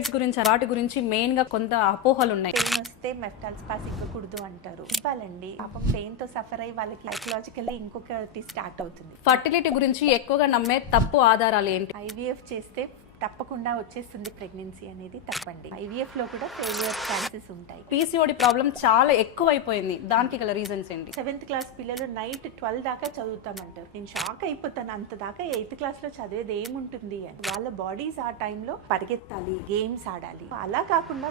Periods గురించి వాటి గురించి మెయిన్ గా కొంత అపోహలు ఉన్నాయి. పెయిన్ వస్తే మెఫ్టాల్ స్పాస్ ఇవ్వకూడదు అంటారు. ఇవ్వాలండి. పాపం పెయిన్ తో సఫర్ అయ్యి వాళ్ళకి సైకలాజికల్లీ ఇంకొకటి స్టార్ట్ అవుతుంది. ఫర్టిలిటీ గురించి ఎక్కువగా నమ్మే తప్పు ఆధారాలు ఏంటి? ఐవీఎఫ్ చేస్తే తప్పకుండా వచ్చేస్తుంది ప్రెగ్నెన్సీ అనేది తప్పండి. ఐవీఎఫ్ లో కూడా ఫెయిల్యూర్ ఛాన్సెస్ ఉంటాయి. పీసీఓడి ప్రాబ్లం చాలా ఎక్కువైపోయింది, దానికి గల రీజన్స్ ఏంటి? 7th క్లాస్ పిల్లలు నైట్ 12 దాకా చదువుతామంటారు. నేను షాక్ అయిపోతాను, అంత దాకా 8th క్లాస్ లో చదివేది ఏముంటుంది అని. వాళ్ళ బాడీస్ ఆ టైంలో పరిగెత్తాలి, గేమ్స్ ఆడాలి. అలా కాకుండా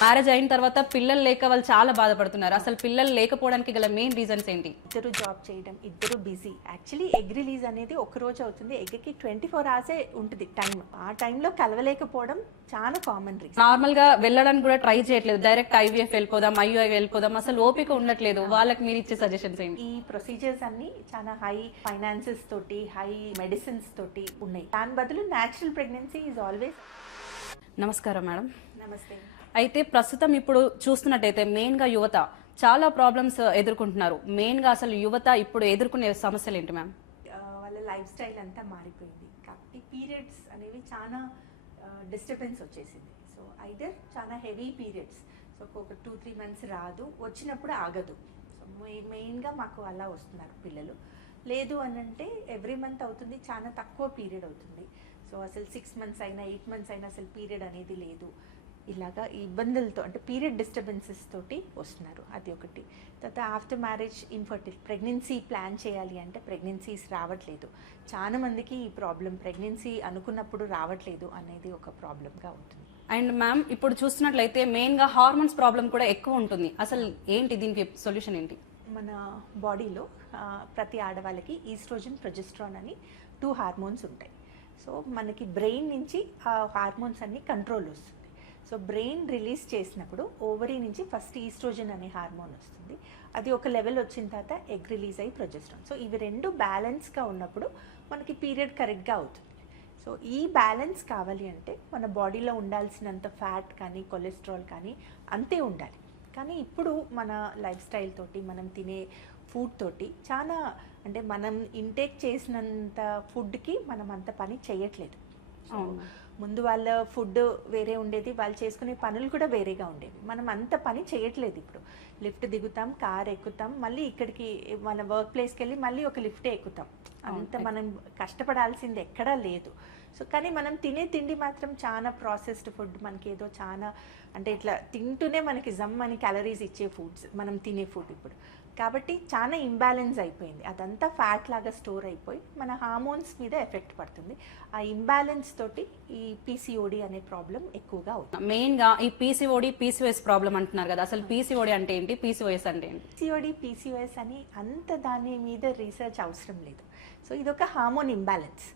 మ్యారేజ్ అయిన తర్వాత పిల్లలు లేక వాళ్ళు చాలా బాధపడుతున్నారు. అసలు పిల్లలు లేకపోవడానికి గల మెయిన్ రీజన్స్ ఏంటి? ఇద్దరు జాబ్ చేయడం, ఇద్దరు బిజీ. యాక్చువల్లీ ఎగ్ రిలీజ్ అనేది ఒక రోజు అవుతుంది. ఎగ్కి 24 hours ఉంటుంది టైం. ఆ టైంలో కలవలేకపోవడం చాలా కామన్ రీజన్. నార్మల్ గా వెళ్ళడానికి కూడా ట్రై చేయట్లేదు, డైరెక్ట్ ఐవీఎఫ్ వెళ్ళిపోదాం, ఐయుఐ వెళ్ళిపోదాం, అసలు ఓపిక ఉండట్లేదు. వాళ్ళకి మీరు ఇచ్చే సజెషన్స్ ఏంటి? ఈ ప్రొసీజర్స్ అన్ని చాలా హై ఫైనాన్సెస్ తోటి, హై మెడిసిన్స్ తోటి ఉన్నాయి. దాని బదులు న్యాచురల్ ప్రెగ్నెన్సీ ఈజ్ ఆల్వేస్. నమస్కారం మేడం. నమస్తే. అయితే ప్రస్తుతం ఇప్పుడు చూస్తున్నట్టయితే మెయిన్ గా యువత చాలా ప్రాబ్లమ్స్ ఎదుర్కొంటున్నారు. మెయిన్ గా అసలు యువత ఇప్పుడు ఎదుర్కొనే సమస్యలు ఏంటి మ్యామ్? వాళ్ళ లైఫ్ స్టైల్ అంతా మారిపోయింది కాబట్టి పీరియడ్స్ అనేవి చాలా డిస్టర్బెన్స్ వచ్చేసింది. సో ఐదర్ చాలా హెవీ పీరియడ్స్, సో ఒక 2-3 months రాదు, వచ్చినప్పుడు ఆగదు. సో మెయిన్గా మాకు అలా వస్తున్నారు పిల్లలు. లేదు అని అంటే ఎవ్రీ మంత్ అవుతుంది, చాలా తక్కువ పీరియడ్ అవుతుంది. సో అసలు 6 months అయినా 8 months అయినా అసలు పీరియడ్ అనేది లేదు. ఇలాగా ఇబ్బందులతో అంటే పీరియడ్ డిస్టర్బెన్సెస్ తోటి వస్తున్నారు. అది ఒకటి. తర్వాత after marriage infertile pregnancy plan చేయాలి అంటే ప్రెగ్నెన్సీస్ రావట్లేదు. చాలా మందికి ఈ ప్రాబ్లం, ప్రెగ్నెన్సీ అనుకున్నప్పుడు రావట్లేదు అనేది ఒక ప్రాబ్లంగా ఉంటుంది. అండ్ మ్యామ్ ఇప్పుడు చూస్తున్నట్లయితే మెయిన్ గా హార్మోన్స్ ప్రాబ్లం కూడా ఎక్కువ ఉంటుంది. అసలు ఏంటి దీనికి సొల్యూషన్ ఏంటి? మన బాడీలో ప్రతి ఆడవాళ్ళకి ఈస్ట్రోజన్, ప్రొజెస్ట్రాన్ అని 2 హార్మోన్స్ ఉంటాయి. సో మనకి బ్రెయిన్ నుంచి ఆ హార్మోన్స్ అన్ని కంట్రోల్ వస్తుంది. సో బ్రెయిన్ రిలీజ్ చేసినప్పుడు ఓవరీ నుంచి ఫస్ట్ ఈస్ట్రోజన్ అనే హార్మోన్ వస్తుంది. అది ఒక లెవెల్ వచ్చిన తర్వాత ఎగ్ రిలీజ్ అయ్యి ప్రొజెస్ట్రాన్. సో ఇవి రెండు బ్యాలెన్స్గా ఉన్నప్పుడు మనకి పీరియడ్ కరెక్ట్గా అవుతుంది. సో ఈ బ్యాలెన్స్ కావాలి అంటే మన బాడీలో ఉండాల్సినంత ఫ్యాట్ కానీ కొలెస్ట్రాల్ కానీ అంతే ఉండాలి. కానీ ఇప్పుడు మన లైఫ్ స్టైల్ తోటి, మనం తినే ఫుడ్ తోటి చాలా అంటే మనం ఇంటేక్ చేసినంత ఫుడ్కి మనం అంత పని చేయట్లేదు. ముందు వాళ్ళ ఫుడ్ వేరే ఉండేది, వాళ్ళు చేసుకునే పనులు కూడా వేరేగా ఉండేవి. మనం అంత పని చేయట్లేదు ఇప్పుడు. లిఫ్ట్ దిగుతాం, కార్ ఎక్కుతాం, మళ్ళీ ఇక్కడికి మన వర్క్ ప్లేస్కి వెళ్ళి మళ్ళీ ఒక లిఫ్టే ఎక్కుతాం. అంత మనం కష్టపడాల్సింది ఎక్కడా లేదు. సో కానీ మనం తినే తిండి మాత్రం చాలా ప్రాసెస్డ్ ఫుడ్. మనకి ఏదో చాలా అంటే ఇట్లా తింటూనే మనకి జమ్ అని క్యాలరీస్ ఇచ్చే ఫుడ్స్ మనం తినే ఫుడ్ ఇప్పుడు. కాబట్టి చాలా ఇంబ్యాలెన్స్ అయిపోయింది. అదంతా ఫ్యాట్ లాగా స్టోర్ అయిపోయి మన హార్మోన్స్ మీద ఎఫెక్ట్ పడుతుంది. ఆ ఇంబ్యాలెన్స్ తోటి ఈ పీసీఓడి అనే ప్రాబ్లం ఎక్కువగా అవుతుంది. మెయిన్ గా ఈ పీసీఓడి, పీసీఓఎస్ ప్రాబ్లం అంటున్నారు కదా, అసలు పీసీఓడి అంటే ఏంటి, పీసీఓఎస్ అంటే ఏంటి? పీసీఓడి, పీసీఓఎస్ అని అంత దాని మీద రీసెర్చ్ అవసరం లేదు. సో ఇదొక హార్మోన్ ఇంబ్యాలెన్స్.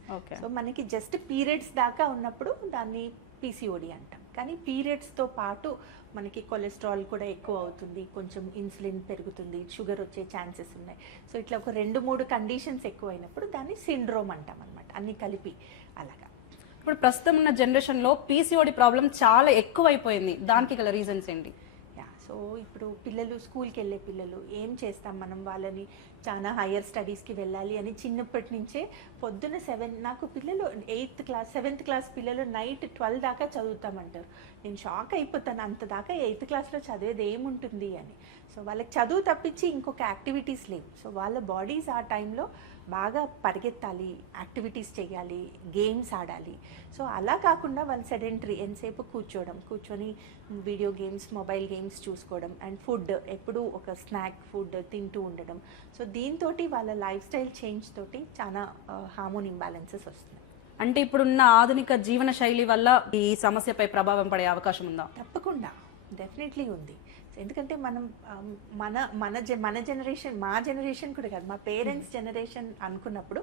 సో మనకి జస్ట్ పీరియడ్స్ దాకా ఉన్నప్పుడు దాన్ని పీసీఓడి అంటాం. కానీ పీరియడ్స్తో పాటు మనకి కొలెస్ట్రాల్ కూడా ఎక్కువ అవుతుంది, కొంచెం ఇన్సులిన్ పెరుగుతుంది, షుగర్ వచ్చే ఛాన్సెస్ ఉన్నాయి. సో ఇట్లా ఒక 2-3 కండిషన్స్ ఎక్కువైనప్పుడు దాన్ని సిండ్రోమ్ అంటాం అనమాట, అన్ని కలిపి అలాగా. ఇప్పుడు ప్రస్తుతం ఉన్న జనరేషన్లో పీసీఓడి ప్రాబ్లం చాలా ఎక్కువైపోయింది, దానికి గల రీజన్స్ ఏంటి? సో ఇప్పుడు పిల్లలు, స్కూల్కి వెళ్ళే పిల్లలు ఏం చేస్తాం మనం, వాళ్ళని చాలా హయ్యర్ స్టడీస్కి వెళ్ళాలి అని చిన్నప్పటి నుంచే పొద్దున్న 7 నాకు పిల్లలు 8th క్లాస్ 7th క్లాస్ పిల్లలు నైట్ 12 దాకా చదువుతామంటారు. నేను షాక్ అయిపోతాను, అంత దాకా 8th క్లాస్లో చదివేది ఏముంటుంది అని. సో వాళ్ళకి చదువు తప్పించి ఇంకొక యాక్టివిటీస్ లేవు. సో వాళ్ళ బాడీస్ ఆ టైంలో బాగా పరిగెత్తాలి, యాక్టివిటీస్ చేయాలి, గేమ్స్ ఆడాలి. సో అలా కాకుండా వాళ్ళు సెడెంటరీ ఎంతసేపు కూర్చొని వీడియో గేమ్స్, మొబైల్ గేమ్స్ చూసుకోవడం, అండ్ ఫుడ్ ఎప్పుడూ ఒక స్నాక్ ఫుడ్ తింటూ ఉండడం. సో దీంతో వాళ్ళ లైఫ్ స్టైల్ చేంజ్ తోటి చాలా హార్మోన్ ఇంబ్యాలెన్సెస్ వస్తున్నాయి. అంటే ఇప్పుడున్న ఆధునిక జీవన శైలి వల్ల ఈ సమస్యపై ప్రభావం పడే అవకాశం ఉందా? తప్పకుండా, డెఫినెట్లీ ఉంది. ఎందుకంటే మనం మన జనరేషన్, మా జనరేషన్ కూడా కాదు, మా పేరెంట్స్ జనరేషన్ అనుకున్నప్పుడు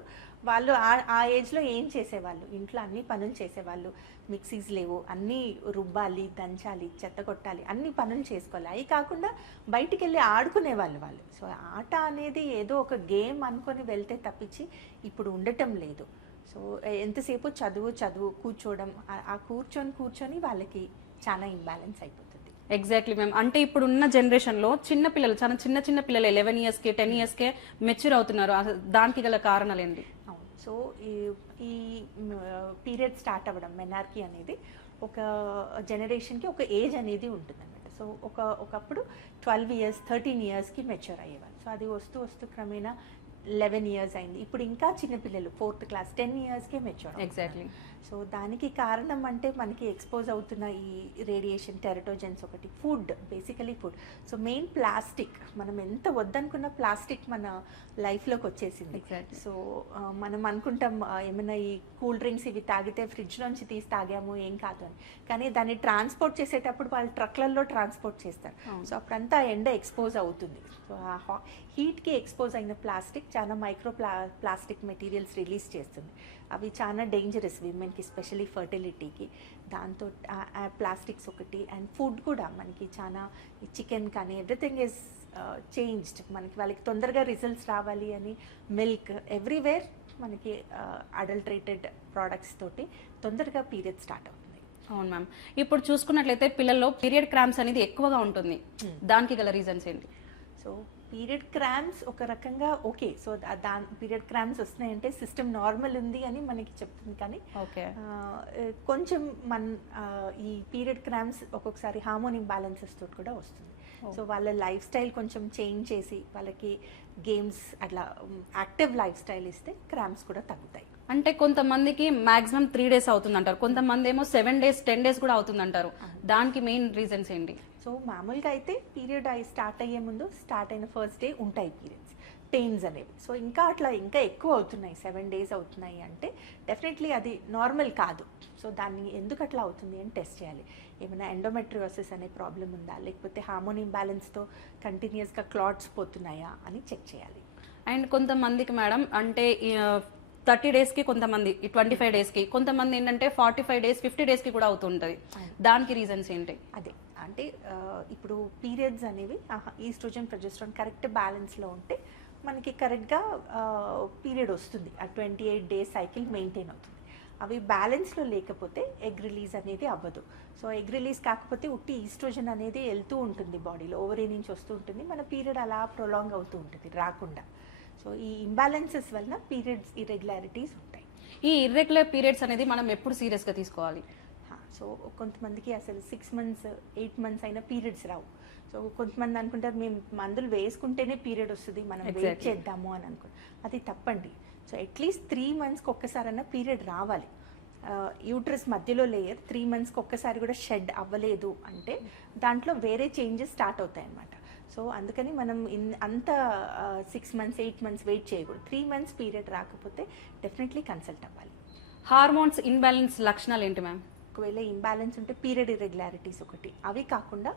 వాళ్ళు ఆ ఏజ్లో ఏం చేసేవాళ్ళు, ఇంట్లో అన్ని పనులు చేసేవాళ్ళు. మిక్సీస్ లేవు, అన్నీ రుబ్బాలి, దంచాలి, చెత్త కొట్టాలి, అన్ని పనులు చేసుకోవాలి. అవి కాకుండా బయటికి వెళ్ళి ఆడుకునేవాళ్ళు వాళ్ళు. సో ఆట అనేది ఏదో ఒక గేమ్ అనుకొని వెళ్తే తప్పించి ఇప్పుడు ఉండటం లేదు. సో ఎంతసేపు చదువు కూర్చోవడం, ఆ కూర్చొని వాళ్ళకి చాలా ఇంబ్యాలెన్స్ అయిపోతుంది. Exactly ma'am. అంటే ఇప్పుడు ఉన్న జనరేషన్లో చిన్న పిల్లలు, చాలా చిన్న పిల్లలు 11 yearsకి 10 yearsకే మెచ్యూర్ అవుతున్నారు. దానికి గల కారణాలు ఏంటి? అవును. సో ఈ పీరియడ్ స్టార్ట్ అవ్వడం, మెనార్కీ అనేది ఒక జనరేషన్కి ఒక ఏజ్ అనేది ఉంటుంది అనమాట. సో ఒకప్పుడు 12 ఇయర్స్ 13 ఇయర్స్కి మెచ్యూర్ అయ్యేవాళ్ళు. సో అది వస్తూ వస్తూ క్రమేణా 11 ఇయర్స్ అయింది. ఇప్పుడు ఇంకా చిన్నపిల్లలు 4th క్లాస్ 10 ఇయర్స్కే మెచ్యూర్. ఎగ్జాక్ట్లీ. సో దానికి కారణం అంటే మనకి ఎక్స్పోజ్ అవుతున్న ఈ రేడియేషన్, టెరటోజెన్స్ ఒకటి, food, basically food. So main plastic, మనం ఎంత వద్దనుకున్న ప్లాస్టిక్ మన లైఫ్లోకి వచ్చేసింది. Exactly. సో మనం అనుకుంటాం ఏమైనా ఈ కూల్ డ్రింక్స్ ఇవి తాగితే ఫ్రిడ్జ్లోంచి తీసి తాగాము ఏం కాదు అని, కానీ దాన్ని ట్రాన్స్పోర్ట్ చేసేటప్పుడు వాళ్ళు ట్రక్లలో ట్రాన్స్పోర్ట్ చేస్తారు. సో అప్పుడంతా ఎండ ఎక్స్పోజ్ అవుతుంది. సో ఆ హీట్కి ఎక్స్పోజ్ అయిన ప్లాస్టిక్ చాలా ప్లాస్టిక్ మెటీరియల్స్ రిలీజ్ చేస్తుంది. అవి చాలా డేంజరస్ విమెన్కి, స్పెషలీ ఫర్టిలిటీకి. దాంతో ప్లాస్టిక్స్ ఒకటి, అండ్ ఫుడ్ కూడా మనకి చాలా చికెన్ కానీ ఎవ్రీథింగ్ ఈజ్ చేంజ్డ్. మనకి వాళ్ళకి తొందరగా రిజల్ట్స్ రావాలి అని మిల్క్ ఎవ్రీవేర్ మనకి అడల్టరేటెడ్ ప్రోడక్ట్స్ తోటి తొందరగా పీరియడ్ స్టార్ట్ అవుతుంది. అవును మ్యామ్. ఇప్పుడు చూసుకున్నట్లయితే పిల్లల్లో పీరియడ్ క్రాంప్స్ అనేది ఎక్కువగా ఉంటుంది. దానికి గల రీజన్స్ ఏంటి? సో పీరియడ్ క్రాంప్స్ ఒక రకంగా ఓకే. సో పీరియడ్ క్రాంప్స్ వస్తున్నాయంటే సిస్టమ్ నార్మల్ ఉంది అని మనకి చెప్తుంది, కానీ ఓకే, కొంచెం ఈ పీరియడ్ క్రాంప్స్ ఒక్కొక్కసారి హార్మోన్ ఇంబ్యాలెన్సెస్ తోటి కూడా వస్తుంది. సో వాళ్ళ లైఫ్ స్టైల్ కొంచెం చేంజ్ చేసి వాళ్ళకి గేమ్స్ అట్లా యాక్టివ్ లైఫ్ స్టైల్ ఇస్తే క్రాంప్స్ కూడా తగ్గుతాయి. అంటే కొంతమందికి మాక్సిమం 3 days అవుతుంది అంటారు, కొంతమంది ఏమో 7 days 10 days కూడా అవుతుంది అంటారు. దానికి మెయిన్ రీజన్స్ ఏంటి? సో మామూలుగా అయితే పీరియడ్ స్టార్ట్ అయ్యే ముందు, స్టార్ట్ అయిన ఫస్ట్ డే ఉంటాయి పీరియడ్స్ పెయిన్స్ అనేవి. సో ఇంకా ఎక్కువ అవుతున్నాయి, 7 days అవుతున్నాయి అంటే డెఫినెట్లీ అది నార్మల్ కాదు. సో దాన్ని ఎందుకు అట్లా అవుతుంది అని టెస్ట్ చేయాలి. ఏమైనా ఎండోమెట్రియోసిస్ అనే ప్రాబ్లం ఉందా, లేకపోతే హార్మోన్ ఇంబ్యాలెన్స్తో కంటిన్యూస్గా క్లాట్స్ పోతున్నాయా అని చెక్ చేయాలి. అండ్ కొంతమందికి మేడం అంటే 30 daysకి, కొంతమంది 25 daysకి, కొంతమంది ఏంటంటే 45 days 50 daysకి కూడా అవుతుంటుంది. దానికి రీజన్స్ ఏంటి? అదే అంటే ఇప్పుడు పీరియడ్స్ అనేవి ఈస్ట్రోజన్ ప్రొజెస్ట్రాన్ కరెక్ట్ బ్యాలెన్స్లో ఉంటే మనకి కరెక్ట్గా పీరియడ్ వస్తుంది. ఆ 28 days సైకిల్ మెయింటైన్ అవుతుంది. అవి బ్యాలెన్స్లో లేకపోతే ఎగ్ రిలీజ్ అనేది అవ్వదు. సో ఎగ్ రిలీజ్ కాకపోతే ఉట్టి ఈస్ట్రోజన్ అనేది వెళ్తూ ఉంటుంది బాడీలో, ఓవరీ నుంచి వస్తూ ఉంటుంది, మన పీరియడ్ అలా ప్రొలాంగ్ అవుతూ ఉంటుంది రాకుండా. సో ఈ ఇంబ్యాలెన్సెస్ వలన పీరియడ్స్ ఇర్రెగ్యులారిటీస్ ఉంటాయి. ఈ ఇర్రెగ్యులర్ పీరియడ్స్ అనేది మనం ఎప్పుడు సీరియస్గా తీసుకోవాలి? సో కొంతమందికి అసలు 6 months 8 months అయినా పీరియడ్స్ రావు. సో కొంతమంది అనుకుంటారు మేము మందులు వేసుకుంటేనే పీరియడ్ వస్తుంది, మనం వెయిట్ చేద్దాము అని అనుకుంటారు. అది తప్పండి. సో అట్లీస్ట్ 3 monthsకి ఒక్కసారైనా పీరియడ్ రావాలి. యూట్రస్ మధ్యలో లేయర్ 3 monthsకి ఒక్కసారి కూడా షెడ్ అవ్వలేదు అంటే దాంట్లో వేరే చేంజెస్ స్టార్ట్ అవుతాయి అన్నమాట. సో అందుకని మనం అంత 6 months 8 months వెయిట్ చేయకూడదు. 3 months పీరియడ్ రాకపోతే డెఫినెట్లీ కన్సల్ట్ అవ్వాలి. హార్మోన్స్ ఇన్బ్యాలెన్స్ లక్షణాలు ఏంటి మ్యామ్? ఒకవేళ ఇంబ్యాలెన్స్ ఉంటే పీరియడ్ ఇర్రెగ్యులారిటీస్ ఒకటి, అవి కాకుండా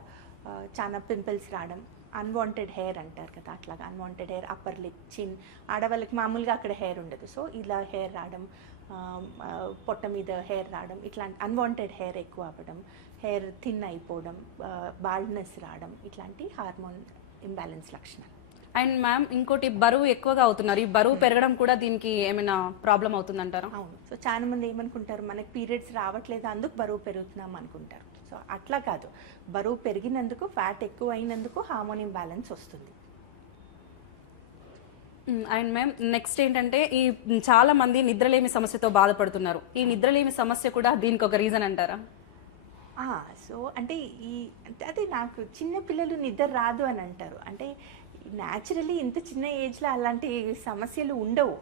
చాలా పింపుల్స్ రావడం, అన్వాంటెడ్ హెయిర్ అంటారు కదా, అట్లాగా అన్వాంటెడ్ హెయిర్, అప్పర్ లిప్, చిన్, ఆడవాళ్ళకి మామూలుగా అక్కడ హెయిర్ ఉండదు. సో ఇలా హెయిర్ రావడం, పొట్ట మీద హెయిర్ రావడం, ఇట్లాంటి అన్వాంటెడ్ హెయిర్ ఎక్కువ అవ్వడం, హెయిర్ థిన్ అయిపోవడం, బాల్డ్నెస్ రావడం, ఇట్లాంటి హార్మోన్ ఇంబ్యాలెన్స్ లక్షణాలు. అండ్ మ్యామ్ ఇంకోటి, బరువు ఎక్కువగా అవుతున్నారు. ఈ బరువు పెరగడం కూడా దీనికి ఏమైనా ప్రాబ్లం అవుతుందంటారా? అవును. సో చాలా మంది ఏమనుకుంటారు, మనకి పీరియడ్స్ రావట్లేదు అందుకు బరువు పెరుగుతున్నాం అనుకుంటారు. సో అట్లా కాదు, బరువు పెరిగినందుకు, ఫ్యాట్ ఎక్కువ అయినందుకు హార్మోన్ ఇంబ్యాలెన్స్ వస్తుంది. అండ్ మ్యామ్ నెక్స్ట్ ఏంటంటే, ఈ చాలా మంది నిద్రలేమి సమస్యతో బాధపడుతున్నారు. ఈ నిద్రలేమి సమస్య కూడా దీనికి ఒక రీజన్ అంటారా? సో అంటే అదే నాకు చిన్న పిల్లలు నిద్ర రాదు అని అంటారు. అంటే న్యాచురలీ ఇంత చిన్న ఏజ్లో అలాంటి సమస్యలు ఉండవు.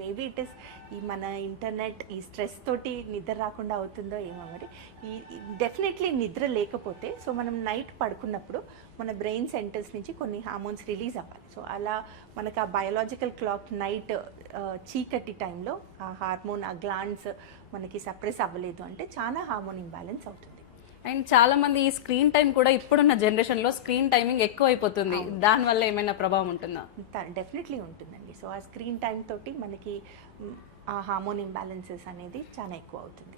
మేబీ ఇట్ ఇస్ ఈ మన ఇంటర్నెట్, ఈ స్ట్రెస్ తోటి నిద్ర రాకుండా అవుతుందో ఏమో మరి. డెఫినెట్లీ నిద్ర లేకపోతే, సో మనం నైట్ పడుకున్నప్పుడు మన బ్రెయిన్ సెంటర్స్ నుంచి కొన్ని హార్మోన్స్ రిలీజ్ అవ్వాలి. సో అలా మనకు ఆ బయోలాజికల్ క్లాక్ నైట్ చీకటి టైంలో ఆ హార్మోన్, ఆ గ్లాండ్స్ మనకి సప్రెస్ అవ్వలేదు అంటే చాలా హార్మోన్ ఇంబ్యాలెన్స్ అవుతుంది. అండ్ చాలా మంది ఈ స్క్రీన్ టైం కూడా, ఇప్పుడున్న జనరేషన్ లో స్క్రీన్ టైమింగ్ ఎక్కువ అయిపోతుంది, దానివల్ల ఏమైనా ప్రభావం ఉంటుందా? డెఫినెట్లీ ఉంటుందండి. సో ఆ స్క్రీన్ టైం తోటి మనకి ఆ హార్మోన్ ఇంబ్యాలెన్సెస్ అనేది చాలా ఎక్కువ అవుతుంది.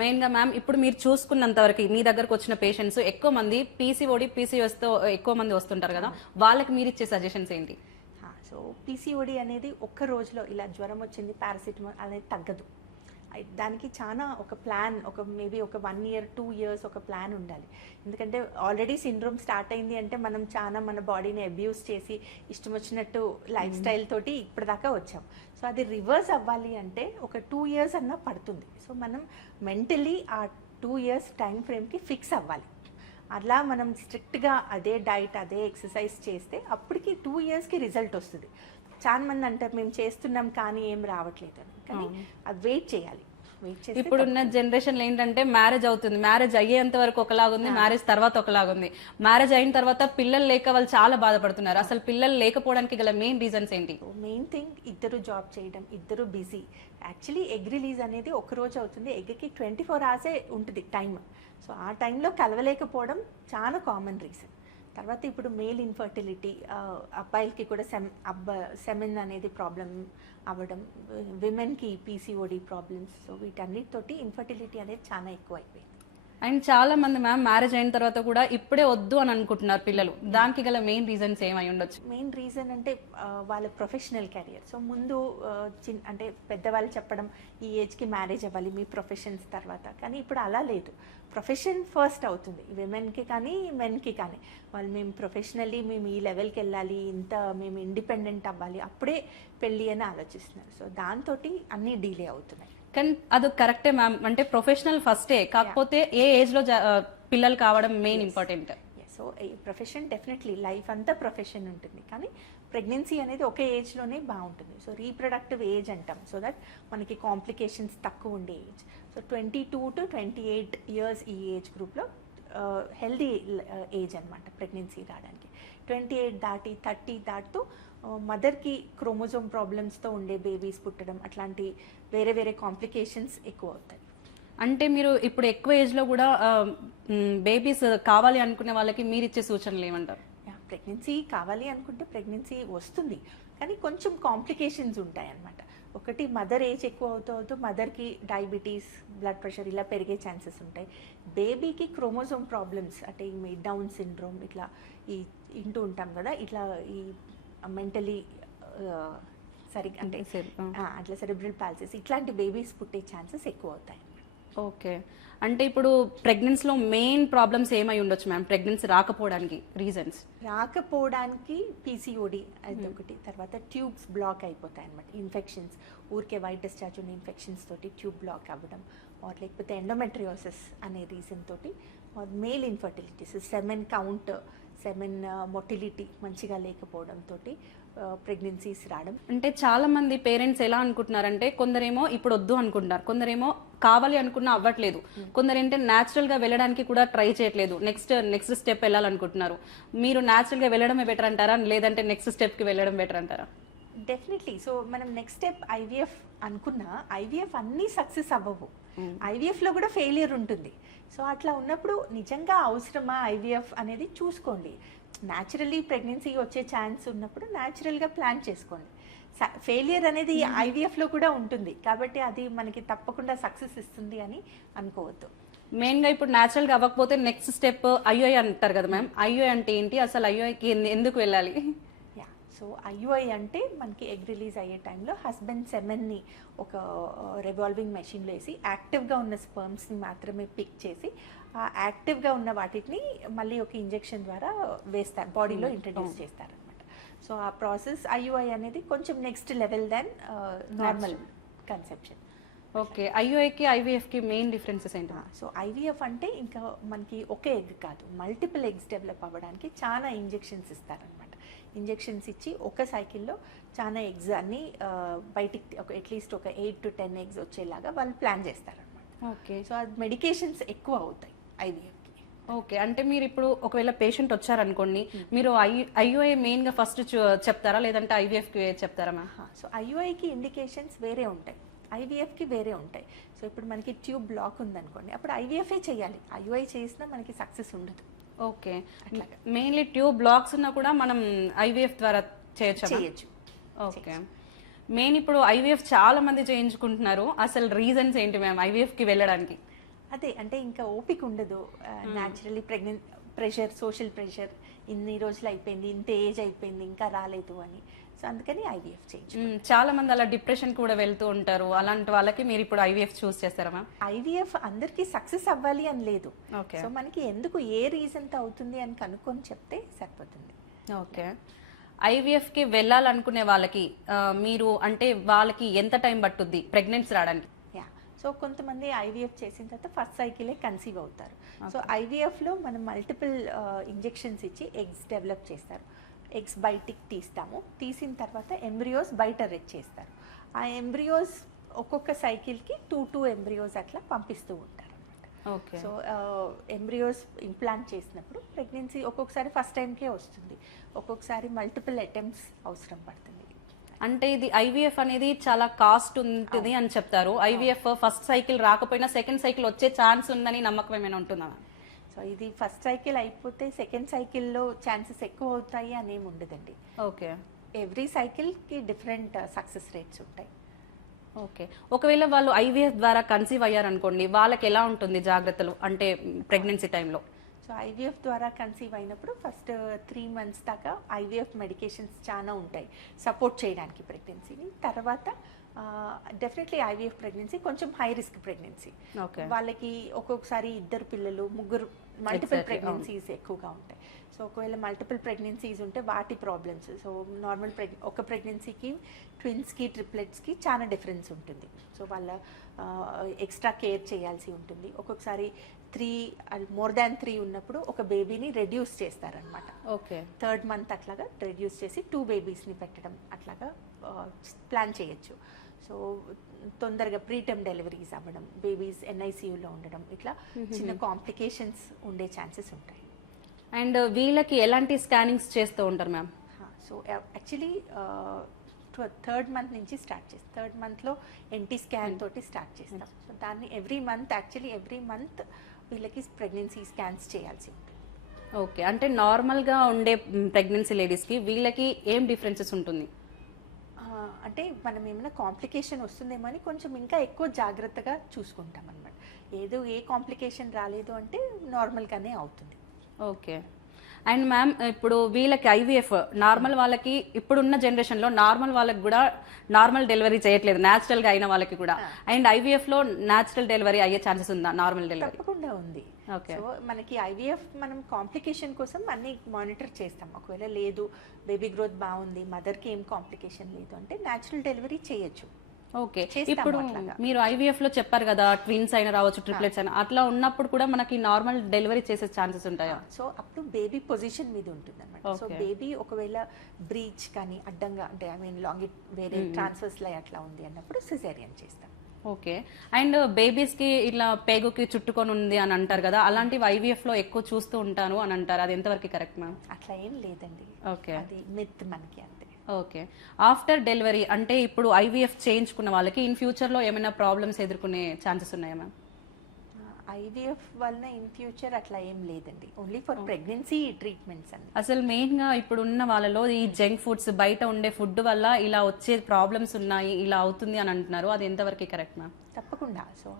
మెయిన్గా మ్యామ్ ఇప్పుడు మీరు చూసుకున్నంత వరకు మీ దగ్గరకు వచ్చిన పేషెంట్స్ ఎక్కువ మంది పీసీఓడి, పీసీఓఎస్తో ఎక్కువ మంది వస్తుంటారు కదా, వాళ్ళకి మీరు ఇచ్చే సజెషన్స్ ఏంటి? సో పీసీఓడి అనేది ఒక్క రోజులో ఇలా జ్వరం వచ్చింది, పారాసిటమాల్ అనేది తగ్గదు. దానికి చాలా ఒక ప్లాన్, మేబీ ఒక 1 year 2 years ఒక ప్లాన్ ఉండాలి. ఎందుకంటే ఆల్రెడీ సిండ్రోమ్ స్టార్ట్ అయింది అంటే మనం చాలా మన బాడీని అబ్యూస్ చేసి ఇష్టం వచ్చినట్టు లైఫ్ స్టైల్ తోటి ఇప్పటిదాకా వచ్చాం. సో అది రివర్స్ అవ్వాలి అంటే ఒక 2 years అన్నా పడుతుంది. సో మనం మెంటలీ ఆ 2 ఇయర్స్ టైం ఫ్రేమ్కి ఫిక్స్ అవ్వాలి. అలా మనం స్ట్రిక్ట్గా అదే డైట్ అదే ఎక్సర్సైజ్ చేస్తే అప్పటికి 2 ఇయర్స్కి రిజల్ట్ వస్తుంది. చాలా మంది అంటారు మేము చేస్తున్నాం కానీ ఏం రావట్లేదు అని, కానీ అది వెయిట్ చేయాలి. వెయిట్ చేస్తే ఇప్పుడున్న జనరేషన్ లో ఏంటంటే మ్యారేజ్ అవుతుంది, మ్యారేజ్ అయ్యేంత వరకు ఒకలాగుంది, మ్యారేజ్ తర్వాత ఒకలాగుంది. మ్యారేజ్ అయిన తర్వాత పిల్లలు లేక వాళ్ళు చాలా బాధపడుతున్నారు. అసలు పిల్లలు లేకపోవడానికి గల మెయిన్ రీజన్స్ ఏంటి? మెయిన్ థింగ్ ఇద్దరు జాబ్ చేయడం, ఇద్దరు బిజీ. యాక్చువల్లీ ఎగ్ రిలీజ్ అనేది ఒక రోజు అవుతుంది, ఎగ్కి 24 అవర్సే ఉంటుంది టైం. సో ఆ టైంలో కలవలేకపోవడం చాలా కామన్ రీజన్. తర్వాత ఇప్పుడు మేల్ ఇన్ఫర్టిలిటీ, అబ్బాయిలకి కూడా సెమెన్ అనేది ప్రాబ్లం అవ్వడం, విమెన్కి పీసీఓడి ప్రాబ్లమ్స్. సో వీటన్నిటితోటి ఇన్ఫర్టిలిటీ అనేది చాలా ఎక్కువ అయిపోయింది. అండ్ చాలా మంది మ్యామ్ మ్యారేజ్ అయిన తర్వాత కూడా ఇప్పుడే వద్దు అని అనుకుంటున్నారు పిల్లలు. దానికి గల మెయిన్ రీజన్స్ ఏమై ఉండొచ్చు? మెయిన్ రీజన్ అంటే వాళ్ళ ప్రొఫెషనల్ కెరియర్. సో ముందు అంటే పెద్దవాళ్ళు చెప్పడం ఈ ఏజ్కి మ్యారేజ్ అవ్వాలి మీ ప్రొఫెషన్స్ తర్వాత, కానీ ఇప్పుడు అలా లేదు. ప్రొఫెషన్ ఫస్ట్ అవుతుంది విమెన్కి కానీ మెన్కి కానీ. వాళ్ళు మేము ప్రొఫెషనల్లీ మేము ఈ లెవెల్కి వెళ్ళాలి, ఇంత మేము ఇండిపెండెంట్ అవ్వాలి, అప్పుడే పెళ్ళి అని ఆలోచిస్తున్నారు. సో దాంతో అన్నీ డిలే అవుతున్నాయి. కానీ అది కరెక్టే మ్యామ్, అంటే ప్రొఫెషనల్ ఫస్టే, కాకపోతే ఏ ఏజ్ లో పిల్లలు కావడం మెయిన్ ఇంపార్టెంట్. సో ఈ ప్రొఫెషన్ డెఫినెట్లీ లైఫ్ అంతా ప్రొఫెషన్ ఉంటుంది, కానీ ప్రెగ్నెన్సీ అనేది ఒకే ఏజ్లోనే బాగుంటుంది. సో రీప్రొడక్టివ్ ఏజ్ అంటాం, సో దట్ మనకి కాంప్లికేషన్స్ తక్కువ ఉండే ఏజ్. సో 22 to 28 ఇయర్స్ ఈ ఏజ్ గ్రూప్లో హెల్దీ ఏజ్ అనమాట ప్రెగ్నెన్సీ రావడానికి. 28 దాటి 30 దాటుతూ మదర్కి క్రోమోజోమ్ ప్రాబ్లమ్స్తో ఉండే బేబీస్ పుట్టడం, అట్లాంటి వేరే వేరే కాంప్లికేషన్స్ ఎక్కువ అవుతాయి. అంటే మీరు ఇప్పుడు ఎక్కువ ఏజ్ లో కూడా బేబీస్ కావాలి అనుకునే వాళ్ళకి మీరు ఇచ్చే సూచనలు ఏమంటారు? ప్రెగ్నెన్సీ కావాలి అనుకుంటే ప్రెగ్నెన్సీ వస్తుంది, కానీ కొంచెం కాంప్లికేషన్స్ ఉంటాయి అన్నమాట. ఒకటి మదర్ ఏజ్ ఎక్కువ అవుతూ మదర్కి డయాబెటీస్, బ్లడ్ ప్రెషర్ ఇలా పెరిగే ఛాన్సెస్ ఉంటాయి. బేబీకి క్రోమోజోమ్ ప్రాబ్లమ్స్ అంటే ఈ డౌన్ సిండ్రోమ్ ఇట్లా ఈ ఇంటూ ఉంటాం కదా, ఇట్లా ఈ మెంటలీ సరిగ్గా అంటే అట్లా సెరెబ్రల్ పాల్సీస్ ఇట్లాంటి బేబీస్ పుట్టే ఛాన్సెస్ ఎక్కువ అవుతాయి. ఓకే, అంటే ఇప్పుడు ప్రెగ్నెన్సీలో మెయిన్ ప్రాబ్లమ్స్ ఏమై ఉండొచ్చు మ్యామ్? ప్రెగ్నెన్సీ రాకపోవడానికి రీజన్స్? రాకపోవడానికి పీసీఓడి అది ఒకటి, తర్వాత ట్యూబ్స్ బ్లాక్ అయిపోతాయి అనమాట. ఇన్ఫెక్షన్స్, ఊరికే వైట్ డిశ్చార్జ్ ఉన్న ఇన్ఫెక్షన్స్ తోటి ట్యూబ్ బ్లాక్ అవ్వడం, లేకపోతే ఎండోమెట్రియోసిస్ అనే రీజన్ తోటి, male infertilities, semen count, semen motility మంచిగా లేకపోవడంతో ప్రెగ్నెన్సీస్ రావడం. అంటే చాలా మంది పేరెంట్స్ ఎలా అనుకుంటున్నారంటే, కొందరేమో ఇప్పుడు వద్దు అనుకుంటున్నారు, కొందరేమో కావాలి అనుకున్నా అవ్వట్లేదు, కొందరు ఏంటంటే న్యాచురల్ గా వెళ్ళడానికి కూడా ట్రై చేయట్లేదు, నెక్స్ట్ స్టెప్ వెళ్ళాలనుకుంటున్నారు. మీరు న్యాచురల్ గా వెళ్ళడమే బెటర్ అంటారా, లేదంటే నెక్స్ట్ స్టెప్ కి వెళ్ళడం బెటర్ అంటారా? డెఫినెట్లీ. సో మనం నెక్స్ట్ స్టెప్ ఐవీఎఫ్ అనుకున్నా ఐవీఎఫ్ అన్నీ సక్సెస్ అవ్వవు, ఐవీఎఫ్లో కూడా ఫెయిలియర్ ఉంటుంది. సో అట్లా ఉన్నప్పుడు నిజంగా అవసరమా ఐవీఎఫ్ అనేది చూసుకోండి. న్యాచురల్లీ ప్రెగ్నెన్సీ వచ్చే ఛాన్స్ ఉన్నప్పుడు న్యాచురల్గా ప్లాన్ చేసుకోండి. ఫెయిలియర్ అనేది ఐవీఎఫ్లో కూడా ఉంటుంది, కాబట్టి అది మనకి తప్పకుండా సక్సెస్ ఇస్తుంది అని అనుకోవద్దు. మెయిన్గా ఇప్పుడు న్యాచురల్గా అవ్వకపోతే నెక్స్ట్ స్టెప్ ఐఓఐ అంటారు కదా మ్యామ్, ఐఓఐ అంటే ఏంటి, అసలు ఐఓఐకి ఎందుకు వెళ్ళాలి? సో ఐయుఐ అంటే మనకి ఎగ్ రిలీజ్ అయ్యే టైంలో హస్బెండ్ సెమెన్ని ఒక రివాల్వింగ్ మెషిన్లో వేసి యాక్టివ్గా ఉన్న స్పర్మ్స్ని మాత్రమే పిక్ చేసి ఆ యాక్టివ్గా ఉన్న వాటిని మళ్ళీ ఒక ఇంజెక్షన్ ద్వారా వేస్తారు, బాడీలో ఇంట్రడ్యూస్ చేస్తారనమాట. సో ఆ ప్రాసెస్ ఐయుఐ అనేది కొంచెం next level then normal conception. Okay, ఐయుఐకి ఐవీఎఫ్కి మెయిన్ డిఫరెన్సెస్ ఏంటి? సో ఐవీఎఫ్ అంటే ఇంకా మనకి ఒకే ఎగ్ కాదు, మల్టిపుల్ ఎగ్స్ డెవలప్ అవ్వడానికి చాలా ఇంజెక్షన్స్ ఇస్తారనమాట. ఇంజెక్షన్స్ ఇచ్చి ఒక సైకిల్లో చాలా ఎగ్స్ అన్ని బయటికి అట్లీస్ట్ ఒక 8 to 10 ఎగ్స్ వచ్చేలాగా వాళ్ళు ప్లాన్ చేస్తారనమాట. ఓకే, సో అది మెడికేషన్స్ ఎక్కువ అవుతాయి ఐవీఎఫ్కి. ఓకే, అంటే మీరు ఇప్పుడు ఒకవేళ పేషెంట్ వచ్చారనుకోండి, మీరు ఐయుఐ మెయిన్గా ఫస్ట్ చెప్తారా, లేదంటే ఐవీఎఫ్కి చెప్తారా మ్యామ్? సో ఐయుఐకి ఇండికేషన్స్ వేరే ఉంటాయి, ఐవీఎఫ్కి వేరే ఉంటాయి. సో ఇప్పుడు మనకి ట్యూబ్ బ్లాక్ ఉందనుకోండి, అప్పుడు ఐవీఎఫ్ఏ చేయాలి, ఐయుఐ చేసినా మనకి సక్సెస్ ఉండదు. ఓకే, మెయిన్లీ ట్యూబ్ బ్లాక్స్ ఉన్నా కూడా మనం ఐవీఎఫ్ ద్వారా చేయొచ్చు. ఓకే, మెయిన్ ఇప్పుడు ఐవీఎఫ్ చాలా మంది చేయించుకుంటున్నారు, అసలు రీజన్స్ ఏంటి మ్యామ్ ఐవీఎఫ్ కి వెళ్ళడానికి? అదే అంటే ఇంకా ఓపిక ఉండదు, న్యాచురల్లీ ప్రెషర్, సోషల్ ప్రెషర్, ఇన్ని రోజులు అయిపోయింది, ఇంత ఏజ్ అయిపోయింది ఇంకా రాలేదు అని. సో అందుకని ఐవీఎఫ్ చేయొచ్చు. చాలా మంది అలా డిప్రెషన్ కూడా వెళ్తూ ఉంటారు, అలాంటి వాళ్ళకి మీరు ఇప్పుడు ఐవీఎఫ్ చూస్ చేస్తారా మ్యామ్? ఐవీఎఫ్ అందరికీ సక్సెస్ అవ్వాలి అని లేదు. ఓకే, సో మనకి ఎందుకు ఏ రీజన్తో అవుతుంది అని కనుక్కొని చెప్తే సరిపోతుంది. ఓకే, ఐవీఎఫ్ కి వెళ్ళాలనుకునే వాళ్ళకి మీరు అంటే వాళ్ళకి ఎంత టైం పట్టుద్ది ప్రెగ్నెన్సీ రావడానికి? సో కొంతమంది ఐవీఎఫ్ చేసిన తర్వాత ఫస్ట్ సైకిలే కన్సీవ్ అవుతారు. సో ఐవీఎఫ్లో మనం మల్టిపుల్ ఇంజెక్షన్స్ ఇచ్చి ఎగ్స్ డెవలప్ చేస్తారు. ఎగ్స్ బయటికి తీస్తాము. తీసిన తర్వాత ఎంబ్రియోస్ బయట రెడ్ చేస్తారు. ఆ ఎంబ్రియోస్ ఒక్కొక్క సైకిల్కి 2 ఎంబ్రియోస్ అట్లా పంపిస్తూ ఉంటారు. ఓకే. సో ఎంబ్రియోస్ ఇంప్లాంట్ చేసినప్పుడు ప్రెగ్నెన్సీ ఒక్కొక్కసారి ఫస్ట్ టైంకే వస్తుంది, ఒక్కొక్కసారి మల్టిపుల్ అటెంప్ట్స్ అవసరం పడుతుంది. అంటే ఇది ఐవీఎఫ్ అనేది చాలా కాస్ట్ ఉంటుంది అని చెప్తారు. ఐవీఎఫ్ ఫస్ట్ సైకిల్ రాకపోయినా సెకండ్ సైకిల్ వచ్చే ఛాన్స్ ఉందని నమ్మకం ఏమైనా ఉంటుందా? సో ఇది ఫస్ట్ సైకిల్ అయిపోతే సెకండ్ సైకిల్లో ఛాన్సెస్ ఎక్కువ అవుతాయి అనేమి ఉండదండి. ఓకే. ఎవ్రీ సైకిల్కి డిఫరెంట్ సక్సెస్ రేట్స్ ఉంటాయి. ఓకే. ఒకవేళ వాళ్ళు ఐవీఎఫ్ ద్వారా కన్సీవ్ అయ్యారనుకోండి, వాళ్ళకి ఎలా ఉంటుంది జాగ్రత్తలు అంటే ప్రెగ్నెన్సీ టైంలో? సో ఐవీఎఫ్ ద్వారా కన్సీవ్ అయినప్పుడు ఫస్ట్ 3 months దాకా ఐవీఎఫ్ మెడికేషన్స్ చాలా ఉంటాయి సపోర్ట్ చేయడానికి ప్రెగ్నెన్సీని. తర్వాత డెఫినెట్లీ ఐవీఎఫ్ ప్రెగ్నెన్సీ కొంచెం హై రిస్క్ ప్రెగ్నెన్సీ. ఓకే. వాళ్ళకి ఒక్కొక్కసారి 2 పిల్లలు 3 మల్టిపుల్ Exactly, ప్రెగ్నెన్సీస్ ఎక్కువగా ఉంటాయి. సో ఒకవేళ మల్టిపుల్ ప్రెగ్నెన్సీస్ ఉంటే వాటి ప్రాబ్లమ్స్, సో నార్మల్ ఒక ప్రెగ్నెన్సీకి ట్విన్స్కి ట్రిప్లెట్స్కి చాలా డిఫరెన్స్ ఉంటుంది. సో వాళ్ళ ఎక్స్ట్రా కేర్ చేయాల్సి ఉంటుంది. ఒక్కొక్కసారి 3 ఉన్నప్పుడు ఒక బేబీని రెడ్యూస్ చేస్తారనమాట. ఓకే. 3rd month అట్లాగా రెడ్యూస్ చేసి 2 babiesని పెట్టడం అట్లాగా ప్లాన్ చేయొచ్చు. సో తొందరగా ప్రీటర్మ్ డెలివరీస్ అవ్వడం, బేబీస్ ఎన్ఐసియూలో ఉండడం, ఇట్లా చిన్న కాంప్లికేషన్స్ ఉండే ఛాన్సెస్ ఉంటాయి. అండ్ వీళ్ళకి ఎలాంటి స్కానింగ్స్ చేస్తూ ఉంటారు ma'am? So actually 3rd month నుంచి స్టార్ట్ చేస్తాం. 3rd monthలో ఎన్టీ స్కాన్ తోటి స్టార్ట్ చేస్తాం. సో దాన్ని ఎవ్రీ మంత్ వీళ్ళకి ప్రెగ్నెన్సీ స్కాన్స్ చేయాల్సి ఉంటుంది. ఓకే. అంటే నార్మల్గా ఉండే ప్రెగ్నెన్సీ లేడీస్కి వీళ్ళకి ఏం డిఫరెన్సెస్ ఉంటుంది? అంటే మనం ఏమైనా కాంప్లికేషన్ వస్తుందేమో అని కొంచెం ఇంకా ఎక్కువ జాగ్రత్తగా చూసుకుంటాం అనమాట. ఏ కాంప్లికేషన్ రాలేదు అంటే నార్మల్గానే అవుతుంది. ఓకే. అండ్ మ్యామ్, ఇప్పుడు వీళ్ళకి ఐవీఎఫ్ నార్మల్ వాళ్ళకి ఇప్పుడున్న జనరేషన్లో నార్మల్ వాళ్ళకి కూడా నార్మల్ డెలివరీ చేయట్లేదు, న్యాచురల్గా అయిన వాళ్ళకి కూడా. అండ్ ఐవీఎఫ్లో న్యాచురల్ డెలివరీ అయ్యే ఛాన్సెస్ ఉందా? నార్మల్ డెలివరీ తప్పకుండా ఉంది. ఓకే. సో మనకి ఐవీఎఫ్ మనం కాంప్లికేషన్ కోసం అన్ని మానిటర్ చేస్తాం. ఒకవేళ లేదు, బేబీ గ్రోత్ బాగుంది, మదర్కి ఏం కాంప్లికేషన్ లేదు అంటే న్యాచురల్ డెలివరీ చేయొచ్చు. ఓకే. ఇప్పుడు మీరు ఐవీఎఫ్ లో చెప్పారు కదా, ట్విన్స్ అయినా రావచ్చు, ట్రిప్లెట్స్ అయినా, అట్లా ఉన్నప్పుడు కూడా మనకి నార్మల్ డెలివరీ చేసే ఛాన్సెస్ ఉంటాయా? సో అప్పుడు బేబీ పొజిషన్ మీద ఉంటుంది అనమాట. సో బేబీ ఒకవేళ బ్రీచ్ కానీ అడ్డంగా అంటే వేరే ట్రాన్స్ఫర్స్ లై అట్లా ఉంది అన్నప్పుడు సిజేరియన్ చేస్తాం. ఓకే. అండ్ బేబీస్ కి ఇట్లా పేగుకి చుట్టుకొని ఉంది అని అంటారు కదా, అలాంటివి ఐవీఎఫ్ లో ఎక్కువ చూస్తూ ఉంటాను అని అంటారు, అది ఎంతవరకు కరెక్ట్ మ్యామ్? అట్లా ఏం లేదండి. ఓకే. అది మిత్ మనకి అంతే. ఓకే. ఆఫ్టర్ డెలివరీ అంటే ఇప్పుడు ఐవీఎఫ్ చేయించుకున్న వాళ్ళకి ఇన్ ఫ్యూచర్ లో ఏమైనా ప్రాబ్లమ్స్ ఎదుర్కొనే ఛాన్సెస్ ఉన్నాయా మ్యామ్? ఐవీఎఫ్ వలన ఇన్ ఫ్యూచర్ అట్లా ఏం లేదండి, ఓన్లీ ఫర్ ప్రెగ్నెన్సీ ట్రీట్మెంట్స్ అండి. అసలు మెయిన్ గా ఇప్పుడు ఉన్న వాళ్ళలో ఈ జంక్ ఫుడ్స్, బయట ఉండే ఫుడ్ వల్ల ఇలా వచ్చే ప్రాబ్లమ్స్ ఉన్నాయి, ఇలా అవుతుంది అని అంటున్నారు, అది ఎంతవరకు కరెక్ట్ మ్యామ్? తప్పకుండా. సో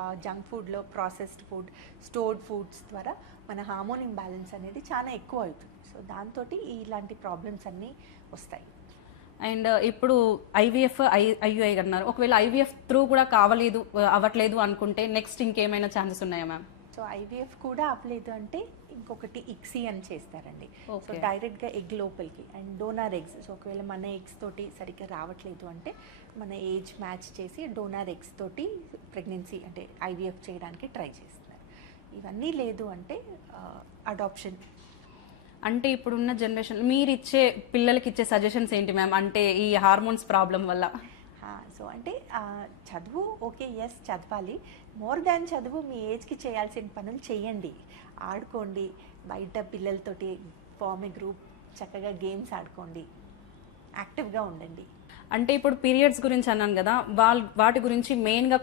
ఆ జంక్ ఫుడ్లో ప్రాసెస్డ్ ఫుడ్, స్టోర్డ్ ఫుడ్స్ ద్వారా మన హార్మోన్ ఇంబ్యాలెన్స్ అనేది చాలా ఎక్కువ అవుతుంది. సో దాంతో ఇలాంటి ప్రాబ్లమ్స్ అన్నీ వస్తాయి. అండ్ ఇప్పుడు ఐవీఎఫ్ ఐయుఐ అన్నారు, ఒకవేళ ఐవీఎఫ్ త్రూ కూడా అవ్వట్లేదు అనుకుంటే నెక్స్ట్ ఇంకేమైనా ఛాన్సెస్ ఉన్నాయా మ్యామ్? సో ఐవీఎఫ్ కూడా అవ్వలేదు అంటే ఇంకొకటి ఇక్సీ అని చేస్తారండి. So Okay. డైరెక్ట్గా ఎగ్ లోపలికి అండ్ డోనార్ ఎగ్స్. సో ఒకవేళ మన ఎగ్స్ తోటి సరిగ్గా రావట్లేదు అంటే మన ఏజ్ మ్యాచ్ చేసి డోనార్ ఎగ్స్ తోటి ప్రెగ్నెన్సీ అంటే ఐవీఎఫ్ చేయడానికి ట్రై చేస్తున్నారు. ఇవన్నీ లేదు అంటే అడాప్షన్. అంటే ఇప్పుడున్న జనరేషన్ మీరు ఇచ్చే పిల్లలకి ఇచ్చే సజెషన్స్ ఏంటి మ్యామ్, అంటే ఈ హార్మోన్స్ ప్రాబ్లం వల్ల? సో అంటే చదువు ఓకే, ఎస్ చదవాలి. మోర్ దాన్ చదువు మీ ఏజ్కి చేయాల్సిన పనులు చేయండి, ఆడుకోండి, బయట పిల్లలతోటి ఫార్మ్ ఏ గ్రూప్, చక్కగా గేమ్స్ ఆడుకోండి, యాక్టివ్గా ఉండండి. అంటే ఇప్పుడు పీరియడ్స్ గురించి అన్నాను కదా, వాటి గురించి మెయిన్గా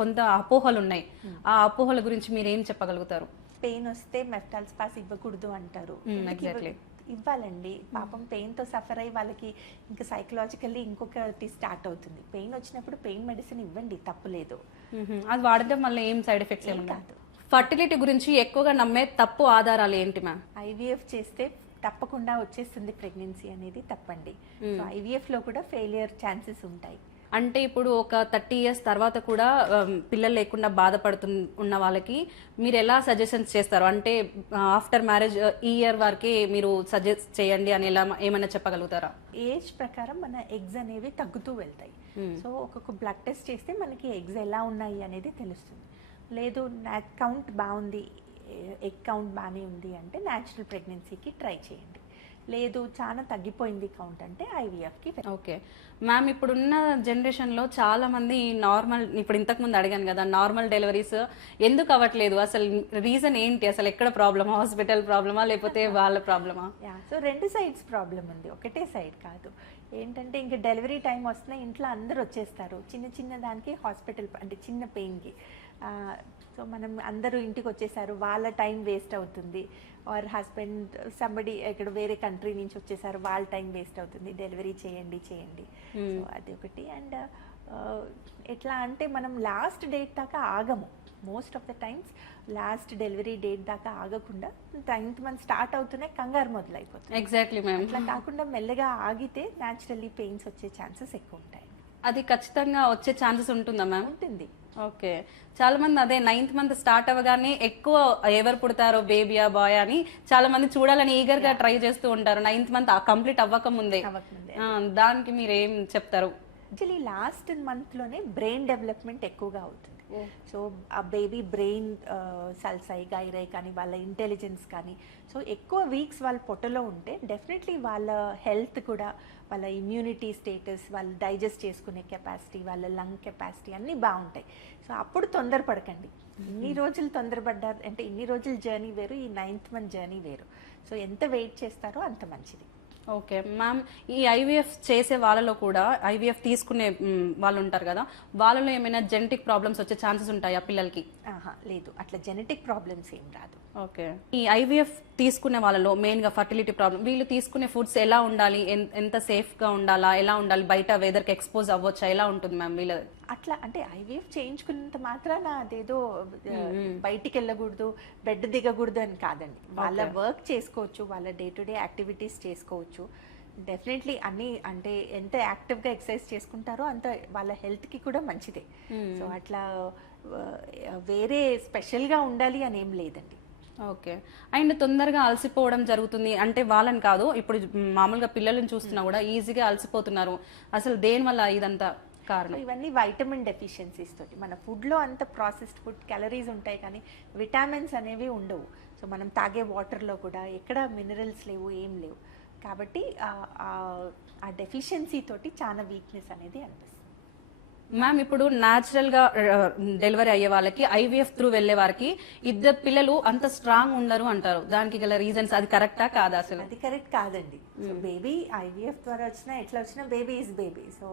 కొంత అపోహలు ఉన్నాయి, ఆ అపోహల గురించి మీరు ఏం చెప్పగలుగుతారు? పెయిన్ వస్తే మెఫ్టాల్ స్పాస్ ఇవ్వకూడదు అంటారు. Exactly. ఇవ్వాలండి. పాపం పెయిన్తో సఫర్ అయ్యి వాళ్ళకి ఇంకా సైకలాజికల్లీ ఇంకొకటి స్టార్ట్ అవుతుంది. పెయిన్ వచ్చినప్పుడు పెయిన్ మెడిసిన్ ఇవ్వండి, తప్పులేదు. అది వాడితే మళ్ళీ ఏం సైడ్ ఎఫెక్ట్స్ ఏం ఏమన్నా? కాదు. ఫర్టిలిటీ గురించి ఎక్కువగా నమ్మే తప్పు ఆధారాలు ఏంటి మ్యామ్? ఐవీఎఫ్ చేస్తే తప్పకుండా వచ్చేస్తుంది ప్రెగ్నెన్సీ అనేది తప్పండి. సో ఐవీఎఫ్ లో కూడా ఫెయిలియర్ ఛాన్సెస్ ఉంటాయి. అంటే ఇప్పుడు ఒక 30 ఇయర్స్ తర్వాత కూడా పిల్లలు లేకుండా ఉన్న వాళ్ళకి మీరు ఎలా సజెషన్స్ చేస్తారు? అంటే ఆఫ్టర్ మ్యారేజ్ ఈ ఇయర్ వరకే మీరు సజెస్ట్ చేయండి అని ఎలా ఏమైనా చెప్పగలుగుతారా? ఏజ్ ప్రకారం మన ఎగ్స్ అనేవి తగ్గుతూ వెళ్తాయి. సో ఒక్కొక్క బ్లడ్ టెస్ట్ చేస్తే మనకి ఎగ్స్ ఎలా ఉన్నాయి అనేది తెలుస్తుంది. లేదు కౌంట్ బాగుంది, ఎగ్ కౌంట్ బాగానే ఉంది అంటే న్యాచురల్ ప్రెగ్నెన్సీకి ట్రై చేయండి. లేదు చాలా తగ్గిపోయింది కౌంట్ అంటే ఐవీఎఫ్కి. ఓకే మ్యామ్, ఇప్పుడున్న జనరేషన్లో చాలా మంది నార్మల్, ఇప్పుడు ఇంతకు ముందు అడిగాను కదా, నార్మల్ డెలివరీస్ ఎందుకు అవ్వట్లేదు? అసలు రీజన్ ఏంటి? అసలు ఎక్కడ ప్రాబ్లమా? హాస్పిటల్ ప్రాబ్లమా లేకపోతే వాళ్ళ ప్రాబ్లమా? సో రెండు సైడ్స్ ప్రాబ్లం ఉంది, ఒకటే సైడ్ కాదు. ఏంటంటే ఇంకా డెలివరీ టైం వస్తున్నా ఇంట్లో అందరు వచ్చేస్తారు చిన్న చిన్న దానికి, హాస్పిటల్ అంటే చిన్న పెయిన్కి. సో మనం అందరూ ఇంటికి వచ్చేసారు, వాళ్ళ టైం వేస్ట్ అవుతుంది. ఆర్ హస్బెండ్ సంబడి ఇక్కడ వేరే కంట్రీ నుంచి వచ్చేసారు, వాళ్ళ టైం వేస్ట్ అవుతుంది. డెలివరీ చేయండి. సో అది ఒకటి. అండ్ ఎట్లా అంటే మనం లాస్ట్ డేట్ దాకా ఆగము. Most of the times last delivery date దాకా ఆగకుండా 9th మంత్ స్టార్ట్ అవుతూనే కంగారు మొదలైపోతుంది. Exactly ma'am. అట్లా కాకుండా మెల్లగా ఆగితే న్యాచురల్లీ పెయిన్స్ వచ్చే ఛాన్సెస్ ఎక్కువ ఉంటాయి. అది ఖచ్చితంగా వచ్చే ఛాన్సెస్ ఉంటుందా మ్యామ్? ఉంటుంది. ఓకే, చాలా మంది అదే 9th మంత్ స్టార్ట్ అవ్వగానే ఎక్కువ ఎవరు పుడతారో, బేబీయా బాయ్ అని చాలా మంది చూడాలని ఈగర్ గా ట్రై చేస్తూ ఉంటారు 9th మంత్ కంప్లీట్ అవ్వక ముందే. దానికి మీరు ఏం చెప్తారు? యాక్చువల్లీ లాస్ట్ మంత్లోనే బ్రెయిన్ డెవలప్మెంట్ ఎక్కువగా అవుతుంది. సో ఆ బేబీ బ్రెయిన్ సల్సై గైరై కానీ వాళ్ళ ఇంటెలిజెన్స్ కానీ, సో ఎక్కువ వీక్స్ వాళ్ళ పొట్టలో ఉంటే డెఫినెట్లీ వాళ్ళ హెల్త్ కూడా, వాళ్ళ ఇమ్యూనిటీ స్టేటస్, వాళ్ళు డైజెస్ట్ చేసుకునే కెపాసిటీ, వాళ్ళ లంగ్ కెపాసిటీ అన్నీ బాగుంటాయి. సో అప్పుడు తొందరపడకండి. ఇన్ని రోజులు తొందరపడ్డారు అంటే ఇన్ని రోజులు జర్నీ వేరు, ఈ 9th మంత్ జర్నీ వేరు. సో ఎంత వెయిట్ చేస్తారో అంత మంచిది. ఓకే మ్యామ్, ఈ ఐవీఎఫ్ చేసే వాళ్ళలో కూడా, ఐవీఎఫ్ తీసుకునే వాళ్ళు ఉంటారు కదా, వాళ్ళలో ఏమైనా జెనెటిక్ ప్రాబ్లమ్స్ వచ్చే ఛాన్సెస్ ఉంటాయా పిల్లలకి? లేదు, అట్లా జెనెటిక్ ప్రాబ్లమ్స్ ఏం రాదు. ఓకే, ఈ ఐవీఎఫ్ తీసుకునే వాళ్ళలో మెయిన్గా ఫర్టిలిటీ ప్రాబ్లం, వీళ్ళు తీసుకునే ఫుడ్స్ ఎలా ఉండాలి, ఎంత సేఫ్గా ఉండాలా, ఎలా ఉండాలి, బయట వెదర్కి ఎక్స్పోజ్ అవ్వచ్చా, ఎలా ఉంటుంది మ్యామ్ వీళ్ళ? అట్లా అంటే ఐవీఎఫ్ చేయించుకున్నంత మాత్రాన అదేదో బయటికి వెళ్ళకూడదు, బెడ్ దిగకూడదు అని కాదండి. వాళ్ళ వర్క్ చేసుకోవచ్చు, వాళ్ళ డే టు డే యాక్టివిటీస్ చేసుకోవచ్చు. డెఫినెట్లీ అన్ని అంటే ఎంత యాక్టివ్గా ఎక్సర్సైజ్ చేసుకుంటారో అంత వాళ్ళ హెల్త్కి కూడా మంచిదే. సో అట్లా వేరే స్పెషల్గా ఉండాలి అని ఏం లేదండి. ఓకే, అండ్ తొందరగా అలసిపోవడం జరుగుతుంది అంటే వాళ్ళని కాదు, ఇప్పుడు మామూలుగా పిల్లలను చూస్తున్నా కూడా ఈజీగా అలసిపోతున్నారు. అసలు దేనివల్ల ఇదంతా కారణం? ఇవన్నీ వైటమిన్ డెఫిషియన్సీస్ తోటి. మన ఫుడ్లో అంత ప్రాసెస్డ్ ఫుడ్, క్యాలరీస్ ఉంటాయి కానీ విటామిన్స్ అనేవి ఉండవు. సో మనం తాగే వాటర్లో కూడా ఎక్కడ మినరల్స్ లేవు, ఏం లేవు. కాబట్టి ఆ డెఫిషియన్సీ తోటి చాలా వీక్నెస్ అనేది అనిపిస్తుంది. మ్యామ్, ఇప్పుడు న్యాచురల్ గా డెలివరీ అయ్యే వాళ్ళకి, ఐవీఎఫ్ త్రూ వెళ్లే వారికి ఇద్దరు పిల్లలు అంత స్ట్రాంగ్ ఉండరు అంటారు. దానికి గల రీజన్స్ అది కరెక్టా కాదా? అసలు అది కరెక్ట్ కాదండి. సో బేబీ ఐవీఎఫ్ ద్వారా వచ్చినా ఎట్లా వచ్చినా బేబీ ఈజ్ బేబీ. సో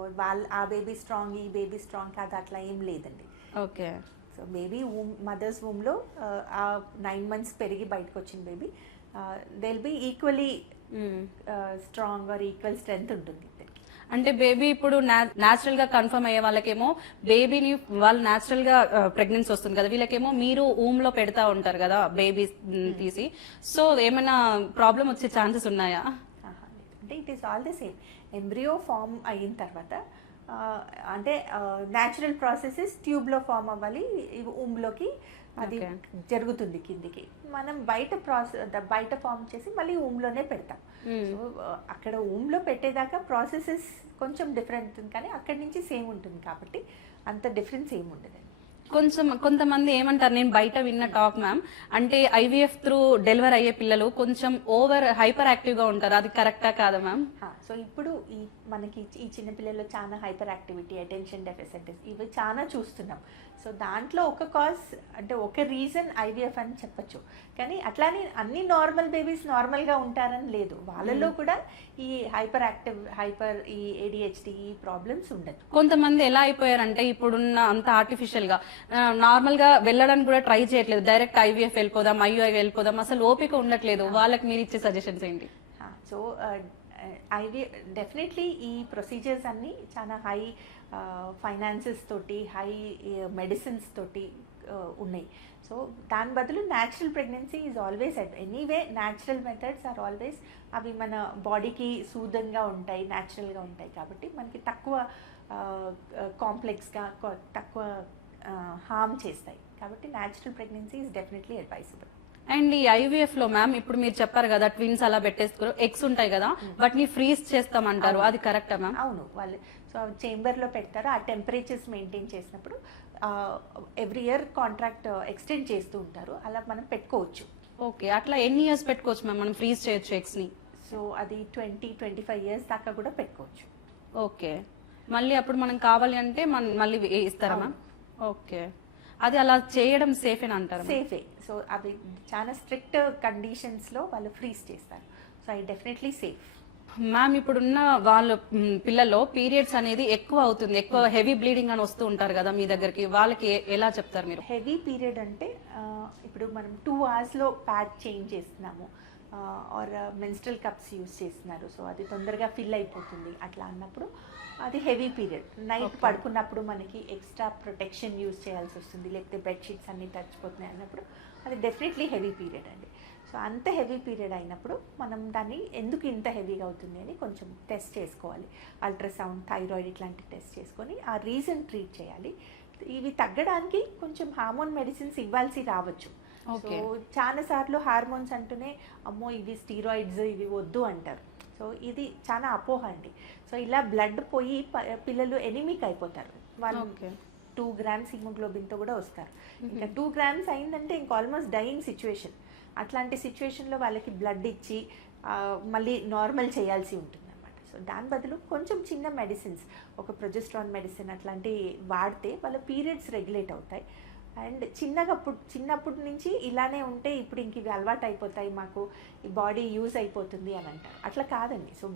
ఆ బేబీ స్ట్రాంగ్, ఈ బేబీ స్ట్రాంగ్ కాదు, అట్లా ఏం లేదండి. ఓకే, సో బేబీ మదర్స్ వూమ్లో ఆ 9 months పెరిగి బయటకు వచ్చిన baby they will be equally strong or equal strength ఉంటుంది. అంటే బేబీ ఇప్పుడు న్యాచురల్ గా కన్ఫర్మ్ అయ్యే వాళ్ళకేమో బేబీని వాళ్ళు న్యాచురల్ గా ప్రెగ్నెన్సీ వస్తుంది కదా, వీళ్ళకేమో మీరు ఊమ్ లో పెడతా ఉంటారు కదా బేబీ తీసి, సో ఏమైనా ప్రాబ్లం వచ్చే ఛాన్సెస్ ఉన్నాయా? అంటే it is all the same. Embryo form అయిన తర్వాత అంటే న్యాచురల్ ప్రాసెసెస్ ట్యూబ్లో ఫామ్ అవ్వాలి, ఊమ్లోకి అది జరుగుతుంది కిందికి. మనం బయట ఫామ్ చేసి మళ్ళీ ఊమ్లోనే పెడతాం. సో అక్కడ ఊమ్లో పెట్టేదాకా ప్రాసెసెస్ కొంచెం డిఫరెంట్ ఉంటుంది, కానీ అక్కడి నుంచి సేమ్ ఉంటుంది కాబట్టి అంత డిఫరెన్స్ ఏమి ఉండదు. కొంతమంది ఏమంటారు, నేను బయట విన్న టాక్ మ్యామ్, అంటే ఐవీఎఫ్ త్రూ డెలివరీ అయ్యే పిల్లలు కొంచెం ఓవర్ హైపర్ యాక్టివ్ గా ఉంటారు. అది కరెక్టా కాదా మ్యామ్? సో ఇప్పుడు మనకి ఈ చిన్న పిల్లల్లో చాలా హైపర్ యాక్టివిటీ, అటెన్షన్ డెఫిసిట్ ఇవి చాలా చూస్తున్నాం. సో దాంట్లో ఒక కాజ్ అంటే ఒక రీజన్ ఐవీఎఫ్ అని చెప్పచ్చు. కానీ అట్లానే అన్ని నార్మల్ బేబీస్ నార్మల్గా ఉంటారని లేదు, వాళ్ళలో కూడా ఈ ఈ ADHD ఈ ప్రాబ్లమ్స్ ఉండదు. కొంతమంది ఎలా అయిపోయారంటే ఇప్పుడున్న అంత ఆర్టిఫిషియల్ గా నార్మల్ గా వెళ్ళడానికి కూడా ట్రై చేయట్లేదు, డైరెక్ట్ ఐవీఎఫ్ వెళ్ళిపోదాం, IUI వెళ్ళిపోదాం, అసలు ఓపిక ఉండట్లేదు. వాళ్ళకి మీరు ఇచ్చే సజెషన్స్ ఏంటి? సో డెఫినెట్లీ ఈ ప్రొసీజర్స్ అన్నీ చాలా హై ఫైనాన్సెస్ తోటి, హై మెడిసిన్స్ తోటి ఉన్నాయి. సో దాని బదులు natural pregnancy is always anyway. Natural methods are always అవి మన బాడీకి సూదంగా ఉంటాయి, న్యాచురల్గా ఉంటాయి కాబట్టి మనకి తక్కువ కాంప్లెక్స్గా తక్కువ హార్మ్ చేస్తాయి. కాబట్టి natural pregnancy is definitely advisable. And ఈ ఐవీఎఫ్ లో మ్యామ్ ఇప్పుడు మీరు చెప్పారు కదా ట్విన్స్ అలా పెట్టేసుకోరు, ఎగ్స్ ఉంటాయి కదా వాటిని ఫ్రీజ్ చేస్తామంటారు, అది కరెక్టా మ్యామ్? అవును, వాళ్ళు సో చేంబర్లో పెడతారు. ఆ టెంపరేచర్స్ మెయింటైన్ చేసినప్పుడు ఎవ్రీ ఇయర్ కాంట్రాక్ట్ ఎక్స్టెండ్ చేస్తూ ఉంటారు. అలా మనం పెట్టుకోవచ్చు. ఓకే, అట్లా ఎన్ని ఇయర్స్ పెట్టుకోవచ్చు మ్యామ్ మనం ఫ్రీజ్ చేయొచ్చు ఎగ్స్ ని? సో అది 20-25 ఇయర్స్ దాకా కూడా పెట్టుకోవచ్చు. ఓకే, మళ్ళీ అప్పుడు మనం కావాలి అంటే మళ్ళీ ఇస్తారా మ్యామ్? ఓకే, అది అలా చేయడం సేఫ్ అని అంటారు? సేఫే. సో అవి చాలా స్ట్రిక్ట్ కండిషన్స్లో వాళ్ళు ఫ్రీజ్ చేస్తారు. So I definitely safe. Ma'am ఇప్పుడున్న వాళ్ళ పిల్లల్లో పీరియడ్స్ అనేది ఎక్కువ అవుతుంది, ఎక్కువ హెవీ బ్లీడింగ్ అని వస్తూ ఉంటారు కదా మీ దగ్గరికి, వాళ్ళకి ఎలా చెప్తారు మీరు? హెవీ పీరియడ్ అంటే ఇప్పుడు మనం 2 అవర్స్లో ప్యాడ్ చేంజ్ చేస్తున్నాము ఆర్ మెన్స్ట్రల్ కప్స్ యూస్ చేస్తున్నారు, సో అది తొందరగా ఫిల్ అయిపోతుంది అట్లా అన్నప్పుడు అది హెవీ పీరియడ్. నైట్ పడుకున్నప్పుడు మనకి ఎక్స్ట్రా ప్రొటెక్షన్ యూస్ చేయాల్సి వస్తుంది, లేకపోతే బెడ్షీట్స్ అన్నీ తడిచిపోతున్నాయి అన్నప్పుడు అది డెఫినెట్లీ హెవీ పీరియడ్ అండి. సో అంత హెవీ పీరియడ్ అయినప్పుడు మనం దాన్ని ఎందుకు ఇంత హెవీగా అవుతుంది అని కొంచెం టెస్ట్ చేసుకోవాలి. అల్ట్రాసౌండ్, థైరాయిడ్ ఇట్లాంటి టెస్ట్ చేసుకొని ఆ రీజన్ ట్రీట్ చేయాలి. ఇవి తగ్గడానికి కొంచెం హార్మోన్ మెడిసిన్స్ ఇవ్వాల్సి రావచ్చు. సో చాలా సార్లు హార్మోన్స్ అంటూనే అమ్మో ఇవి స్టీరాయిడ్స్ ఇవి వద్దు అంటారు. సో ఇది చాలా అపోహ అండి. సో ఇలా బ్లడ్ పోయి పిల్లలు ఎనిమిక్ అయిపోతారు. వాళ్ళు 2 గ్రామ్స్ హిమోగ్లోబిన్తో కూడా వస్తారు. ఇంకా 2 గ్రామ్స్ అయిందంటే ఇంకా ఆల్మోస్ట్ డైయింగ్ సిచ్యువేషన్. అట్లాంటి సిచ్యువేషన్లో వాళ్ళకి బ్లడ్ ఇచ్చి మళ్ళీ నార్మల్ చేయాల్సి ఉంటుంది అనమాట. సో దాని బదులు కొంచెం చిన్న మెడిసిన్స్, ఒక ప్రొజెస్ట్రాన్ మెడిసిన్ అట్లాంటివి వాడితే వాళ్ళ పీరియడ్స్ రెగ్యులేట్ అవుతాయి. అండ్ చిన్నప్పటి నుంచి ఇలానే ఉంటే ఇప్పుడు ఇంక ఇవి అలవాటు అయిపోతాయి, మాకు ఈ బాడీ యూజ్ అయిపోతుంది అని అంటారు. అట్లా కాదండి. సో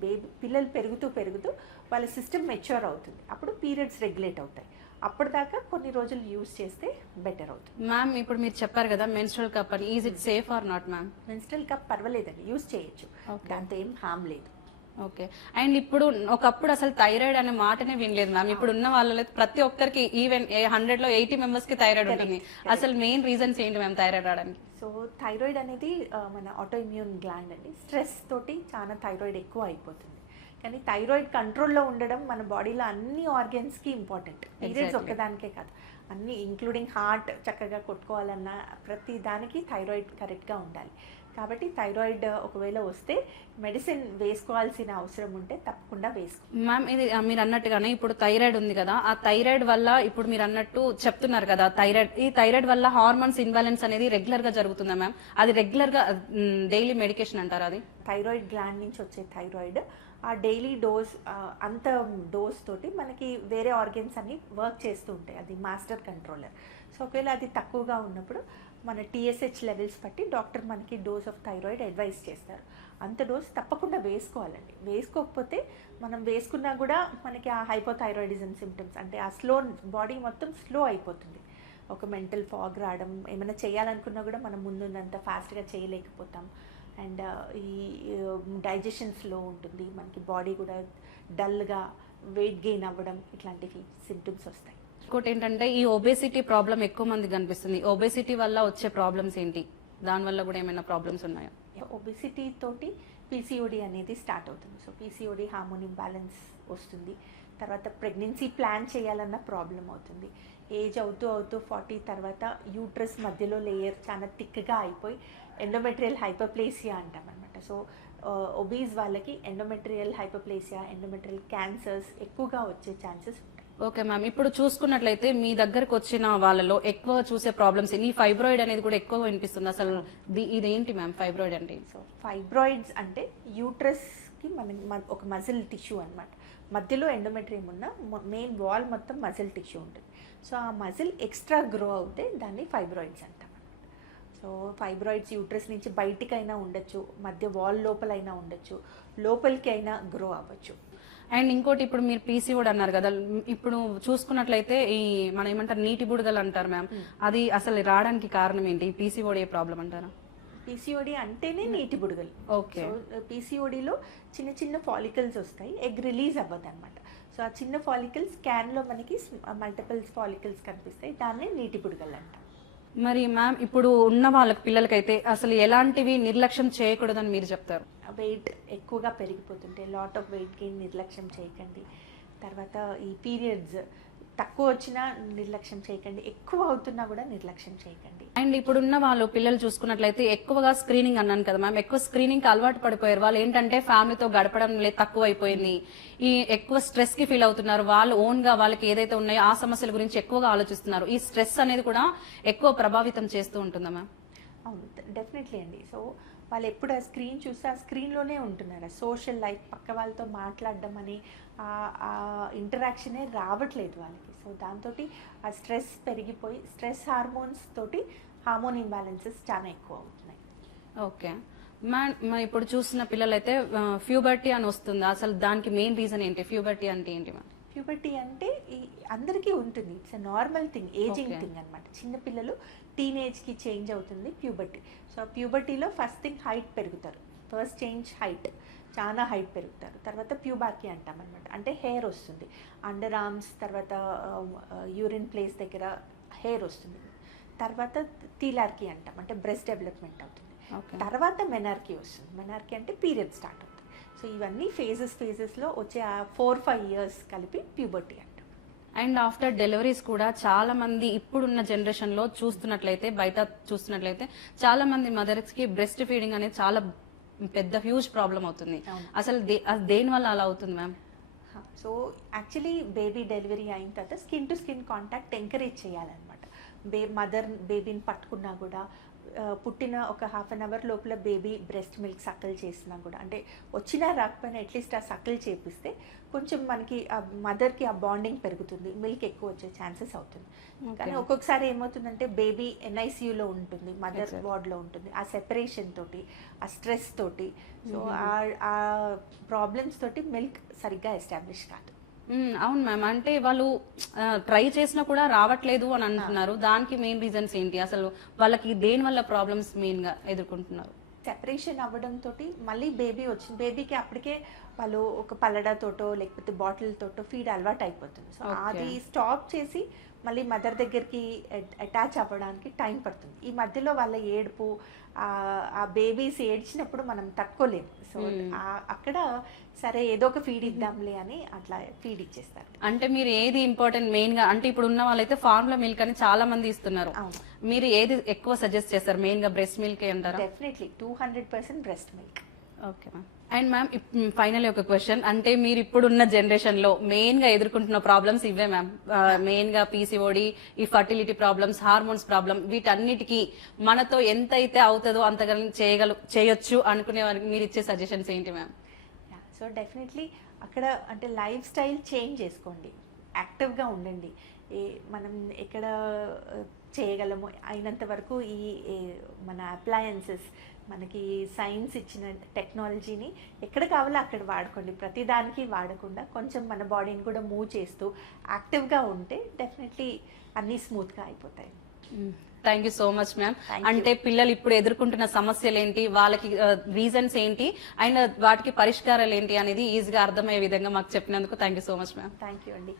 పిల్లలు పెరుగుతూ వాళ్ళ సిస్టమ్ మెచ్యూర్ అవుతుంది, అప్పుడు పీరియడ్స్ రెగ్యులేట్ అవుతాయి. అప్పటిదాకా కొన్ని రోజులు యూజ్ చేస్తే బెటర్ అవుతుంది. మ్యామ్ ఇప్పుడు మీరు చెప్పారు కదా మెన్స్ట్రల్ కప్ అని, is it safe or not ma'am? Menstrual cup పర్వాలేదండి, యూజ్ చేయొచ్చు, దాంతో ఏం హామ్ లేదు. ఓకే, అండ్ ఇప్పుడు ఒకప్పుడు అసలు థైరాయిడ్ అనే మాటనే వినలేదు మ్యామ్. ఇప్పుడు ఉన్న వాళ్ళలో ప్రతి ఒక్కరికి ఈవెన్ 100 లో 80 మెంబర్స్ కి థైరాయిడ్ ఉంటుంది. అసలు మెయిన్ రీజన్స్ ఏంటి మ్యామ్ థైరాయిడ్ రావడానికి? సో థైరాయిడ్ అనేది మన ఆటో ఇమ్యూన్ గ్లాండ్ అండి. స్ట్రెస్ తోటి చాలా థైరాయిడ్ ఎక్కువ అయిపోతుంది. కానీ థైరాయిడ్ కంట్రోల్లో ఉండడం మన బాడీలో అన్ని ఆర్గన్స్కి ఇంపార్టెంట్. పీరియడ్స్ ఒక్కదానికే కాదు, అన్ని ఇంక్లూడింగ్ హార్ట్ చక్కగా కొట్టుకోవాలన్నా ప్రతి దానికి థైరాయిడ్ కరెక్ట్గా ఉండాలి. కాబట్టి థైరాయిడ్ ఒకవేళ వస్తే మెడిసిన్ వేసుకోవాల్సిన అవసరం ఉంటే తప్పకుండా వేసుకో. మ్యామ్ ఇది మీరు అన్నట్టుగానే ఇప్పుడు థైరాయిడ్ ఉంది కదా, ఆ థైరాయిడ్ వల్ల ఇప్పుడు మీరు అన్నట్టు చెప్తున్నారు కదా ఈ థైరాయిడ్ వల్ల హార్మోన్స్ ఇన్బ్యాలెన్స్ అనేది రెగ్యులర్ గా జరుగుతుందా మ్యామ్? అది రెగ్యులర్ గా డైలీ మెడికేషన్ అంటారా? అది థైరాయిడ్ గ్లాండ్ నుంచి వచ్చే థైరాయిడ్ ఆ డైలీ డోస్ అంత డోస్ తోటి మనకి వేరే ఆర్గన్స్ అన్ని వర్క్ చేస్తూ ఉంటాయి. అది మాస్టర్ కంట్రోలర్. సో ఒకవేళ అది తక్కువగా ఉన్నప్పుడు మన TSH లెవెల్స్ బట్టి డాక్టర్ మనకి డోస్ ఆఫ్ థైరాయిడ్ అడ్వైస్ చేస్తారు. అంత డోస్ తప్పకుండా వేసుకోవాలండి. వేసుకోకపోతే మనం వేసుకున్నా కూడా మనకి ఆ హైపోథైరాయిడిజం సిమ్టమ్స్ అంటే ఆ బాడీ మొత్తం స్లో అయిపోతుంది. ఒక మెంటల్ ఫాగ్ రావడం, ఏమైనా చేయాలనుకున్నా కూడా మనం ముందున్నంత ఫాస్ట్గా చేయలేకపోతాం. అండ్ ఈ డైజెషన్ స్లో ఉంటుంది, మనకి బాడీ కూడా డల్గా, వెయిట్ గెయిన్ అవ్వడం, ఇట్లాంటివి సిమ్టమ్స్ వస్తాయి. ఇంకోటి ఏంటంటే ఈ ఒబేసిటీ ప్రాబ్లం ఎక్కువ మందికి కనిపిస్తుంది. ఒబేసిటీ వల్ల వచ్చే ప్రాబ్లమ్స్ ఏంటి? దానివల్ల కూడా ఏమైనా ప్రాబ్లమ్స్ ఉన్నాయా? ఒబేసిటీ తోటి PCOD అనేది స్టార్ట్ అవుతుంది. సో PCOD హార్మోన్ ఇంబ్యాలెన్స్ వస్తుంది. తర్వాత ప్రెగ్నెన్సీ ప్లాన్ చేయాలన్న ప్రాబ్లం అవుతుంది. ఏజ్ అవుతూ 40 తర్వాత యూట్రస్ మధ్యలో లేయర్ చాలా థిక్గా అయిపోయి ఎండోమెట్రియల్ హైపర్ప్లేసియా అంటాం అనమాట. సో ఒబీస్ వాళ్ళకి ఎండోమెట్రియల్ హైపర్ప్లేసియా, ఎండోమెట్రియల్ క్యాన్సర్స్ ఎక్కువగా వచ్చే ఛాన్సెస్ ఉంటాయి. ఓకే మ్యామ్, ఇప్పుడు చూసుకున్నట్లయితే మీ దగ్గరకు వచ్చిన వాళ్ళలో ఎక్కువ చూసే ప్రాబ్లమ్స్ ఈ ఫైబ్రాయిడ్ అనేది కూడా ఎక్కువ వినిపిస్తుంది. అసలు ఇదేంటి మ్యామ్ ఫైబ్రాయిడ్ అంటే? సో ఫైబ్రాయిడ్స్ అంటే యూట్రస్కి ఒక మజిల్ టిష్యూ అనమాట. మధ్యలో ఎండోమెట్రియం ఉన్న మెయిన్ వాల్ మొత్తం మజిల్ టిష్యూ ఉంటుంది. సో ఆ మజిల్ ఎక్స్ట్రా గ్రో అవుతే దాన్ని ఫైబ్రాయిడ్స్ అంటాం అనమాట. సో ఫైబ్రాయిడ్స్ యూట్రస్ నుంచి బయటికైనా ఉండొచ్చు, మధ్య వాల్ లోపలైనా ఉండొచ్చు, లోపలికి అయినా గ్రో అవ్వచ్చు. అండ్ ఇంకోటి ఇప్పుడు మీరు PCOD అన్నారు కదా, ఇప్పుడు చూసుకున్నట్లయితే ఈ మనం ఏమంటారు నీటి బుడగలు అంటారు మ్యామ్, అది అసలు రావడానికి కారణం ఏంటి? PCOD ప్రాబ్లం అంటారా? PCOD అంటేనే నీటి బుడగలు. ఓకే. సో PCODలో చిన్న చిన్న ఫాలికల్స్ వస్తాయి, ఎగ్ రిలీజ్ అవ్వదు అనమాట. సో ఆ చిన్న ఫాలికల్స్ స్కాన్లో మనకి మల్టిపుల్స్ ఫాలికల్స్ కనిపిస్తాయి, దాన్నే నీటి బుడగలు అంటాం. మరి మ్యామ్ ఇప్పుడు ఉన్న వాళ్ళకి పిల్లలకైతే అసలు ఎలాంటివి నిర్లక్ష్యం చేయకూడదని మీరు చెప్తారు? వెయిట్ ఎక్కువగా పెరిగిపోతుంటే లాట్ ఆఫ్ వెయిట్ గెయిన్ నిర్లక్ష్యం చేయకండి. తర్వాత ఈ పీరియడ్స్ తక్కువ వచ్చినా నిర్లక్ష్యం చేయకండి, ఎక్కువ అవుతున్నా కూడా నిర్లక్ష్యం చేయకండి. అండ్ ఇప్పుడున్న వాళ్ళు పిల్లలు చూసుకున్నట్లయితే ఎక్కువగా స్క్రీనింగ్ అన్నాను కదా మ్యామ్, ఎక్కువ స్క్రీనింగ్ కి అలవాటు పడిపోయారు. వాళ్ళు ఏంటంటే ఫ్యామిలీతో గడపడం తక్కువ అయిపోయింది, ఈ ఎక్కువ స్ట్రెస్ కి ఫీల్ అవుతున్నారు. వాళ్ళు ఓన్ గా వాళ్ళకి ఏదైతే ఉన్నాయో ఆ సమస్యల గురించి ఎక్కువగా ఆలోచిస్తున్నారు. ఈ స్ట్రెస్ అనేది కూడా ఎక్కువ ప్రభావితం చేస్తూ ఉంటుందా మ్యామ్? అవును, డెఫినెట్లీ అండి. సో వాళ్ళు ఎప్పుడు ఆ స్క్రీన్ చూస్తే ఆ స్క్రీన్లోనే ఉంటున్నారు. సోషల్ లైఫ్, పక్క వాళ్ళతో మాట్లాడడం అని ఆ ఇంటరాక్షనే రావట్లేదు వాళ్ళకి. సో దాంతో ఆ స్ట్రెస్ పెరిగిపోయి స్ట్రెస్ హార్మోన్స్ తోటి హార్మోన్ ఇంబ్యాలెన్సెస్ చాలా ఎక్కువ అవుతున్నాయి. ఓకే మ్యామ్, ఇప్పుడు చూసిన పిల్లలైతే ఫ్యూబర్టీ అని వస్తుంది. అసలు దానికి మెయిన్ రీజన్ ఏంటి? ఫ్యూబర్టీ అంటే ఏంటి మ్యామ్? ప్యూబర్టీ అంటే అందరికీ ఉంటుంది, it's a normal thing, ageing Okay. Thing అనమాట. చిన్నపిల్లలు టీనేజ్కి చేంజ్ అవుతుంది ప్యూబర్టీ. సో ఆ ప్యూబర్టీలో ఫస్ట్ థింగ్ హైట్ పెరుగుతారు, ఫస్ట్ చేంజ్ హైట్, చాలా హైట్ పెరుగుతారు. తర్వాత ప్యూబార్కీ అంటాం అనమాట, అంటే హెయిర్ వస్తుంది అండర్ ఆర్మ్స్, తర్వాత యూరిన్ ప్లేస్ దగ్గర హెయిర్ వస్తుంది. తర్వాత టీలార్కీ అంటాం, అంటే బ్రెస్ట్ డెవలప్మెంట్ అవుతుంది. Okay. తర్వాత మెనార్కీ వస్తుంది, మెనార్కీ అంటే పీరియడ్ స్టార్ట్ అవుతుంది. సో ఇవన్నీ ఫేజెస్లో వచ్చే ఆ 4-5 ఇయర్స్ కలిపి ప్యూబర్టీ అంటాం. అండ్ ఆఫ్టర్ డెలివరీస్ కూడా చాలా మంది ఇప్పుడున్న జనరేషన్ లో చూస్తున్నట్లయితే, బయట చూస్తున్నట్లయితే చాలా మంది మదర్స్ కి బ్రెస్ట్ ఫీడింగ్ అనేది చాలా పెద్ద హ్యూజ్ ప్రాబ్లం అవుతుంది. అవును. అసలు దేని వల్ల అలా అవుతుంది ma'am? So actually baby delivery అయిన తర్వాత skin to skin contact encourage చేయాలన్నమాట. మదర్ బేబీని పట్టుకున్నా కూడా పుట్టిన ఒక హాఫ్ అన్ అవర్ లోపల బేబీ బ్రెస్ట్ మిల్క్ సక్కల్ చేసినా కూడా, అంటే వచ్చినా రాకపోయినా అట్లీస్ట్ ఆ సక్కల్ చేపిస్తే కొంచెం మనకి ఆ మదర్కి ఆ బాండింగ్ పెరుగుతుంది, మిల్క్ ఎక్కువ వచ్చే ఛాన్సెస్ అవుతుంది. కానీ ఒక్కొక్కసారి ఏమవుతుందంటే బేబీ ఎన్ఐసియూలో ఉంటుంది, మదర్ వార్డ్లో ఉంటుంది. ఆ సెపరేషన్ తోటి, ఆ స్ట్రెస్ తోటి, సో ఆ ప్రాబ్లమ్స్ తోటి మిల్క్ సరిగ్గా ఎస్టాబ్లిష్ కాదు. అవును మ్యామ్, అంటే వాళ్ళు ట్రై చేసినా కూడా రావట్లేదు అని అంటున్నారు. దానికి మెయిన్ రీజన్స్ ఏంటి? అసలు వాళ్ళకి దేని వల్ల ప్రాబ్లమ్స్ మెయిన్ గా ఎదుర్కొంటున్నారు? సెపరేషన్ అవ్వడంతో మళ్ళీ బేబీ వచ్చింది, బేబీకి అప్పటికే వాళ్ళు ఒక పల్లడాతోటో లేకపోతే బాటిల్ తోటో ఫీడ్ అలవాటు అయిపోతుంది. సో అది స్టాప్ చేసి మళ్ళీ మదర్ దగ్గరికి అటాచ్ అవ్వడానికి టైం పడుతుంది. ఈ మధ్యలో వాళ్ళ ఏడుపు, ఆ బేబీస్ ఏడ్చినప్పుడు మనం తట్టుకోలేము. సో అక్కడ సరే ఏదో ఒక ఫీడ్ ఇద్దాంలే అని అట్లా ఫీడ్ ఇచ్చేస్తారు. అంటే మీరు ఏది ఇంపార్టెంట్ మెయిన్ గా, అంటే ఇప్పుడు ఉన్న వాళ్ళైతే ఫార్ములా మిల్క్ అని చాలా మంది ఇస్తున్నారు, మీరు ఏది ఎక్కువ సజెస్ట్ చేస్తారు? మెయిన్ గా బ్రెస్ట్ మిల్క్ అంటారా? Definitely 200% breast milk. Okay ma'am. And ma'am, final ఒక క్వశ్చన్, అంటే మీరు ఇప్పుడున్న జనరేషన్ లో మెయిన్ గా ఎదుర్కొంటున్న ప్రాబ్లమ్స్ ఇవే మ్యామ్. మెయిన్ గా పీసీఓడి, ఈ ఫర్టిలిటీ ప్రాబ్లమ్స్, హార్మోన్స్ ప్రాబ్లం, వీటన్నిటికీ మనతో ఎంత అయితే అవుతుందో అంతగా చేయొచ్చు అనుకునే వారికి మీరు ఇచ్చే సజెషన్స్ ఏంటి మ్యామ్? సో డెఫినెట్లీ అక్కడ అంటే లైఫ్ స్టైల్ చేంజ్ చేసుకోండి, యాక్టివ్గా ఉండండి. మనం ఎక్కడ చేయగలము అయినంత వరకు మన అప్లయన్సెస్, మనకి సైన్స్ ఇచ్చిన టెక్నాలజీని ఎక్కడ కావాలో అక్కడ వాడుకోండి. ప్రతిదానికి వాడకుండా కొంచెం మన బాడీని కూడా మూవ్ చేస్తూ యాక్టివ్గా ఉంటే డెఫినెట్లీ అన్నీ స్మూత్గా అయిపోతాయి. Thank you so much ma'am. అంటే పిల్లలు ఇప్పుడు ఎదుర్కొంటున్న సమస్యలు ఏంటి, వాళ్ళకి రీజన్స్ ఏంటి, అండ్ వాటికి పరిష్కారాలు ఏంటి అనేది ఈజీగా అర్థమయ్యే విధంగా మాకు చెప్పినందుకు thank you so much ma'am. Thank you అండి.